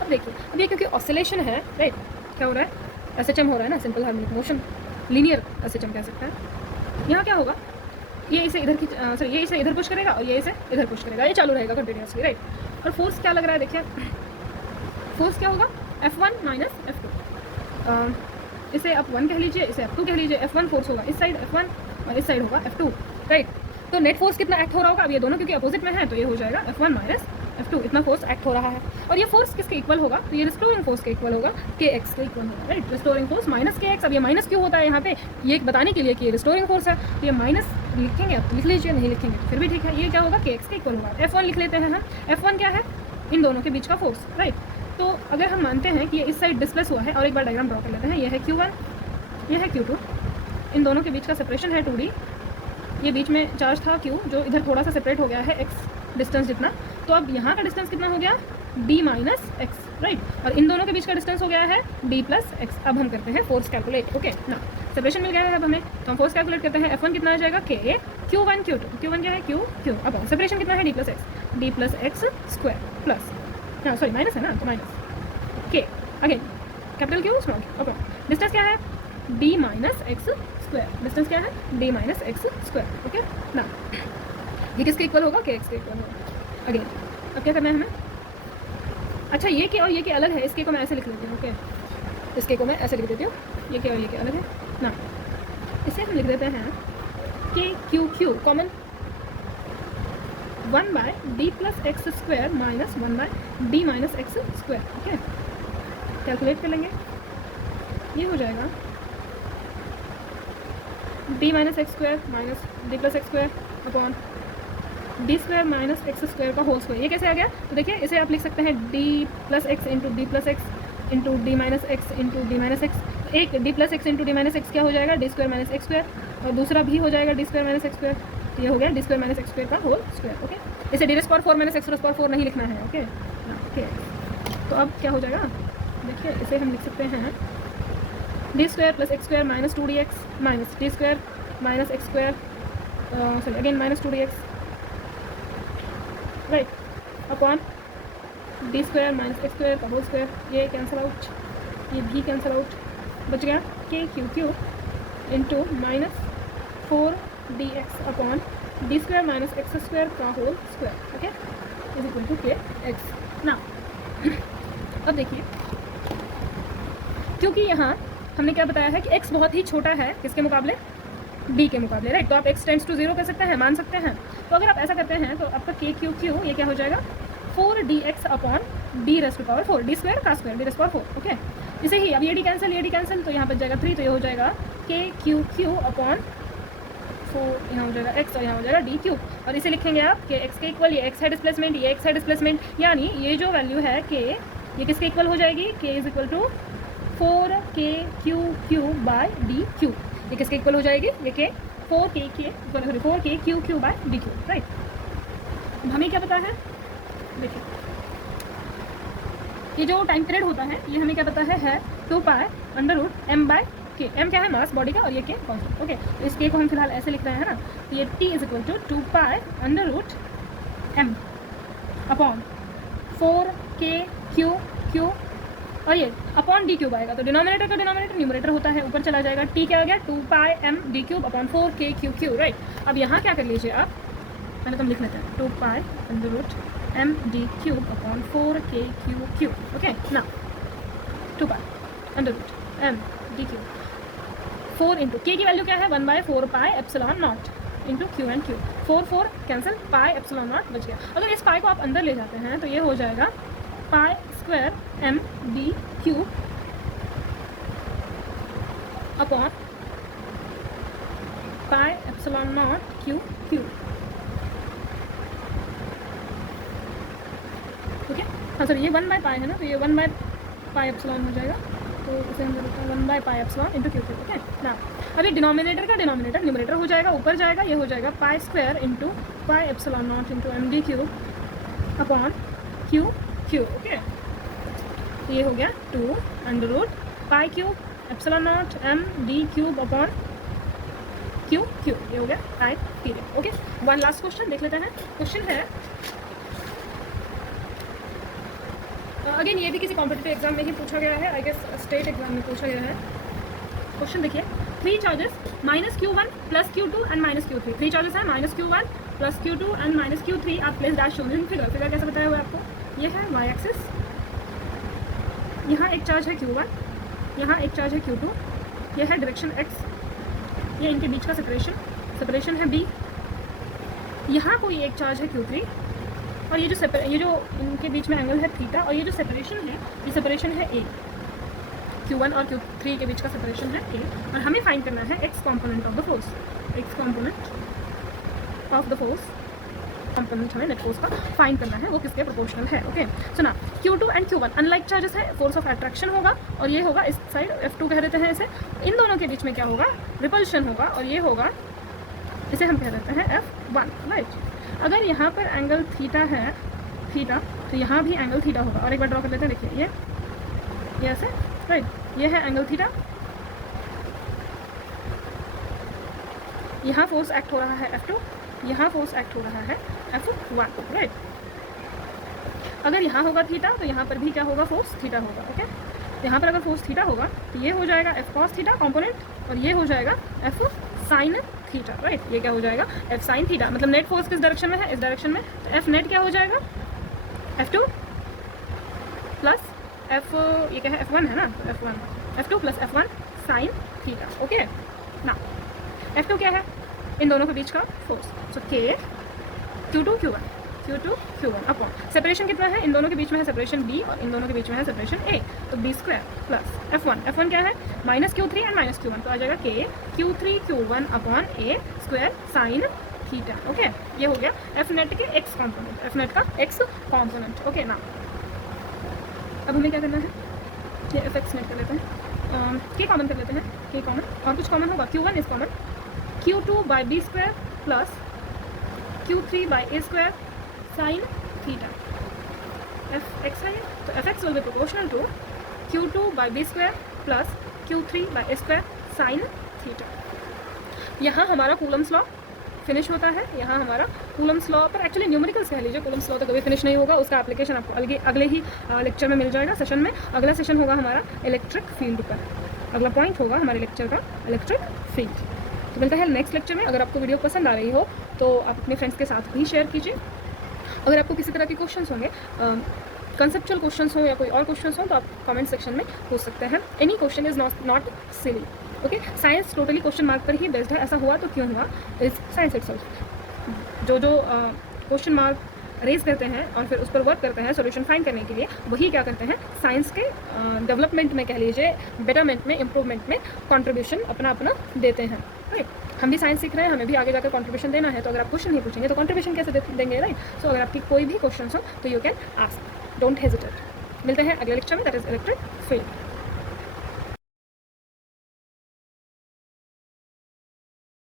अब देखिए, अब ये क्योंकि ऑसिलेशन है, राइट, क्या हो रहा है, एसएचएम हो रहा है ना, simple harmonic motion, linear SHM कह सकते हैं। यहाँ क्या होगा, ये इसे इधर की सॉरी ये इसे इधर पुश करेगा और ये इसे इधर पुश करेगा, ये चालू रहेगा कंटिन्यूसली, राइट। और फोर्स क्या लग रहा है, देखिए फोर्स क्या होगा, F1 माइनस F2, इसे आप 1 कह लीजिए, इसे F2 कह लीजिए। F1 फोर्स होगा इस साइड F1 और इस साइड होगा F2, राइट। तो नेट फोर्स कितना एक्ट हो रहा होगा, अब ये दोनों क्योंकि अपोजिट में है तो ये हो जाएगा F1 माइनस F2, इतना फोर्स एक्ट हो रहा है। और ये फोर्स किसके इक्वल होगा, तो ये रिस्टोरिंग फोर्स के इक्वल होगा, kx के इक्वल होगा, right. Restoring force minus kx, अब ये माइनस क्यों होता है यहाँ पे, ये बताने के लिए कि ये रिस्टोरिंग फोर्स है, तो ये माइनस लिखेंगे, आप लिख लीजिए, नहीं लिखेंगे फिर भी ठीक है, ये क्या होगा, kx के इक्वल होगा। F1 लिख लेते हैं हम, F1 क्या है, इन दोनों के बीच का फोर्स, राइट। तो अगर हम मानते हैं कि ये इस साइड डिस्प्लेस हुआ है, और एक बार डायग्राम ड्रॉ कर लेते हैं, ये है Q1, ये है Q2, इन दोनों के बीच का सेपरेशन है 2D, ये बीच में चार्ज था Q जो इधर थोड़ा सा सेपरेट हो गया है x डिस्टेंस जितना, तो अब यहाँ का डिस्टेंस कितना हो गया d माइनस एक्स, राइट, और इन दोनों के बीच का डिस्टेंस हो गया है d प्लस एक्स। अब हम करते हैं फोर्स कैलकुलेट। ओके ना, सेपरेशन मिल गया है अब हमें, तो हम फोर्स कैलकुलेट करते हैं। F1 कितना आ जाएगा K Q1 Q2, Q1 क्या है Q अब सेपरेशन कितना है d plus x square plus, हाँ सॉरी माइनस है ना, तो minus K again capital Q small q, अब डिस्टेंस क्या है d minus x square, distance क्या है d minus x square. Okay ना, ये किसके इक्वल होगा kx के इक्वल होगा। अगेन अब क्या करना है हमें, अच्छा ये के और ये के अलग है, इसके को मैं ऐसे लिख लेती हूँ। ओके, इसके को मैं ऐसे लिख देती हूँ, ये के और ये के अलग है ना, इसे हम लिख देते हैं K Q Q common 1 by D plus x square minus 1 by D minus x square. Okay, calculate कर लेंगे, ये हो जाएगा D minus x square minus D plus x square upon D square minus x square का whole square. ये कैसे आ गया, तो देखिए इसे आप लिख सकते हैं d plus x into d plus x into d minus x into d minus x. एक d plus x into d minus x क्या हो जाएगा d square minus x square, और दूसरा भी हो जाएगा d square minus x square, ये हो गया d square minus x square का होल स्क्वायर। ओके, इसे d square 4 minus x square 4 नहीं लिखना है। ओके ओके, तो अब क्या हो जाएगा, देखिए इसे हम लिख सकते हैं d square plus x square minus 2dx minus d square minus x square, sorry again minus 2dx right upon D square minus x square का होल स्क्वायर। ये कैंसिल आउट, ये भी कैंसिल आउट, बच गया k Q q into minus 4dx upon D square minus x square का whole square. Okay, is equal to k x ना। अब देखिए, क्योंकि यहाँ हमने क्या बताया है कि x बहुत ही छोटा है किसके मुकाबले, d के मुकाबले, राइट, तो आप x टेंड्स टू 0 कर सकते हैं, मान सकते हैं। तो अगर आप ऐसा करते हैं तो आपका के क्यू क्यू ये क्या हो जाएगा 4dx upon d raised power 4 d square का square d raised power 4। Okay, इसे ही अब ये डी कैंसिल, तो यहाँ बच जाएगा 3, तो ये हो जाएगा के क्यू क्यू अपॉन 4, यहाँ हो जाएगा x और यहाँ हो जाएगा डी क्यू, और इसे लिखेंगे आप के x के इक्वल, ये x है डिस्प्लेसमेंट, ये x है डिस्प्लेसमेंट, यानी ये जो वैल्यू है के ये किसके इक्वल हो जाएगी, K is equal to 4k Q Q by D Q. ये किसके इक्वल हो जाएगी, ये K 4k Q Q by D Q, right. अब हमें क्या पता है, देखिए ये जो टाइम पीरियड होता है ये हमें क्या पता है 2 pi under root M by K. M क्या है मास बॉडी का, और ये के कॉन्स्टेंट। ओके, तो इस के को हम फिलहाल ऐसे लिख रहे हैं ना, तो ये T is equal to 2 pi under root M upon 4k Q Q, और ये अपॉन डी क्यूब आएगा, तो डिनोमिनेटर का डिनोमिनेटर न्यूमरेटर होता है, ऊपर चला जाएगा। टी क्या आ गया 2 pi M D cube upon 4k Q q, right. अब यहाँ क्या कर लीजिए आप, पहले तुम लिख लेते हैं 2 pi under root M D cube upon 4k Q Q. Okay ना, 2 pi under root M D cube 4 into K की वैल्यू क्या है 1/4 pi epsilon naught into Q and Q, 4 cancel, pi epsilon naught बच गया। अगर इस पाई को आप अंदर ले जाते हैं तो ये हो जाएगा pi square M D cube upon pi epsilon naught Q Q. Okay, हाँ सर ये 1/पाई है ना, तो ये 1/पाई एप्सिलॉन हो जाएगा, तो इसे हम लिखते हैं 1/पाई epsilon into q Q. Okay ना, अभी डिनोमिनेटर का डिनोमिनेटर न्यूमरेटर हो जाएगा, ऊपर जाएगा, ये हो जाएगा pi square into pi epsilon naught into M D cube upon Q Q. Okay, ये हो गया 2 under root pi cube epsilon naught M D cube upon Q Q, ये हो गया time period. Okay, one last question देख लेते हैं। Question है अगेन, ये भी किसी कॉम्पिटिटिव एग्जाम में ही पूछा गया है, आई गेस स्टेट एग्जाम में पूछा गया है। क्वेश्चन देखिए, 3 charges -q1 plus q2 and -q3, 3 charges है -q1 plus q2 and -q3 are placed as shown in figure. Figure कैसे बताया हुआ है आपको, ये है y एक्सिस, यहाँ एक चार्ज है q1, यहाँ एक चार्ज है q2, यह है डायरेक्शन x, ये इनके बीच का सेपरेशन है b, यहाँ कोई एक चार्ज है q3, और ये जो इनके बीच में एंगल है थीटा, और ये जो सेपरेशन है ये सेपरेशन है a, q1 और q3 के बीच का सेपरेशन है a, और हमें फाइंड करना है x component of the force, x component of the force component हमें नेट फोर्स का फाइंड करना है, वो किसके प्रोपोर्शनल है। ओके, सुना Q2 and Q1 unlike charges है, फोर्स ऑफ अट्रैक्शन होगा, और ये होगा इस साइड F2 कह देते हैं इसे, इन दोनों के बीच में क्या होगा रिपल्शन होगा, और ये होगा इसे हम कह देते हैं F1, राइट। अगर यहाँ पर एंगल थीटा है, थीटा, तो यहाँ भी एंगल थीटा होगा। और एक बार ड्रॉ कर लेते हैं, देखिए ये ऐसे, राइट, ये है एंगल थीटा, यहाँ फोर्स एक्ट हो रहा है F2, यहाँ फोर्स एक्ट हो रहा है F1, राइट। अगर यहाँ होगा थीटा तो यहाँ पर भी क्या होगा, फोर्स थीटा होगा, ओके। यहाँ पर अगर फोर्स थीटा होगा तो ये हो जाएगा F cos थीटा कॉम्पोनेंट, और ये हो जाएगा F sin थीटा, राइट। ये क्या हो जाएगा, F sin थीटा। मतलब नेट फोर्स किस डायरेक्शन में है, इस डायरेक्शन में, तो F नेट क्या हो जाएगा, F2 प्लस F, ये क्या है, F1 है ना, तो F2 plus F1 sin theta, okay ना। F2 क्या है, इन दोनों के बीच का फोर्स, सो K Q2 Q1 upon separation कितना है, इन दोनों के बीच में है सेपरेशन B और इन दोनों के बीच में है सेपरेशन A, तो B स्क्वायर प्लस F1 क्या है, minus Q3 and minus Q1, तो आ जाएगा K Q3 Q1 upon A square sine theta, okay. ये हो गया F नेट के X कॉम्पोनेंट, F नेट का X कॉम्पोनेंट, ओके ना। अब हमें क्या करना है, ये FX नेट कर लेते हैं, K कॉमन कर लेते हैं, K कॉमन, और कुछ कॉमन होगा, Q1 is common, Q2 by B square plus Q3 by A square sine theta, Fx है, तो Fx will be proportional to Q2 by B square plus Q3 by A square sine theta. यहाँ हमारा Coulomb's law finish होता है, यहाँ हमारा Coulomb's law पर actually numericals कह लीजिए, कूलम्स लॉ तो कभी फिनिश नहीं होगा, उसका एप्लीकेशन आपको अगले ही लेक्चर में मिल जाएगा, सेशन में। अगला सेशन होगा हमारा इलेक्ट्रिक फील्ड पर, अगला पॉइंट होगा हमारे लेक्चर का इलेक्ट्रिक फील्ड। तो मिलता है नेक्स्ट लेक्चर में। अगर आपको वीडियो पसंद आ रही हो तो आप अपने फ्रेंड्स के साथ भी शेयर कीजिए। अगर आपको किसी तरह के क्वेश्चंस होंगे, कंसेप्चुअल क्वेश्चंस हो या कोई और क्वेश्चंस हो, तो आप कमेंट सेक्शन में पूछ सकते हैं। Any question is not silly, okay. Science totally question mark पर ही बेस्ड है, ऐसा हुआ तो क्यों हुआ, इज साइंस इटसेल्फ। जो क्वेश्चन मार्क रेज करते हैं और फिर उस पर वर्क करते हैं सोल्यूशन फाइंड करने के लिए, वही क्या करते हैं, साइंस के डेवलपमेंट में कह लीजिए, बेटरमेंट में, इम्प्रूवमेंट में कंट्रीब्यूशन अपना देते हैं, राइट। हम भी साइंस सीख रहे हैं, हमें भी आगे जाकर कंट्रीब्यूशन देना है, तो अगर आप क्वेश्चन नहीं पूछेंगे तो कंट्रीब्यूशन कैसे देंगे, राइट। सो अगर आपकी कोई भी क्वेश्चन हो तो you can ask, don't hesitate. मिलते हैं अगले लेक्चर में, दैट इज इलेक्ट्रिक फील्ड।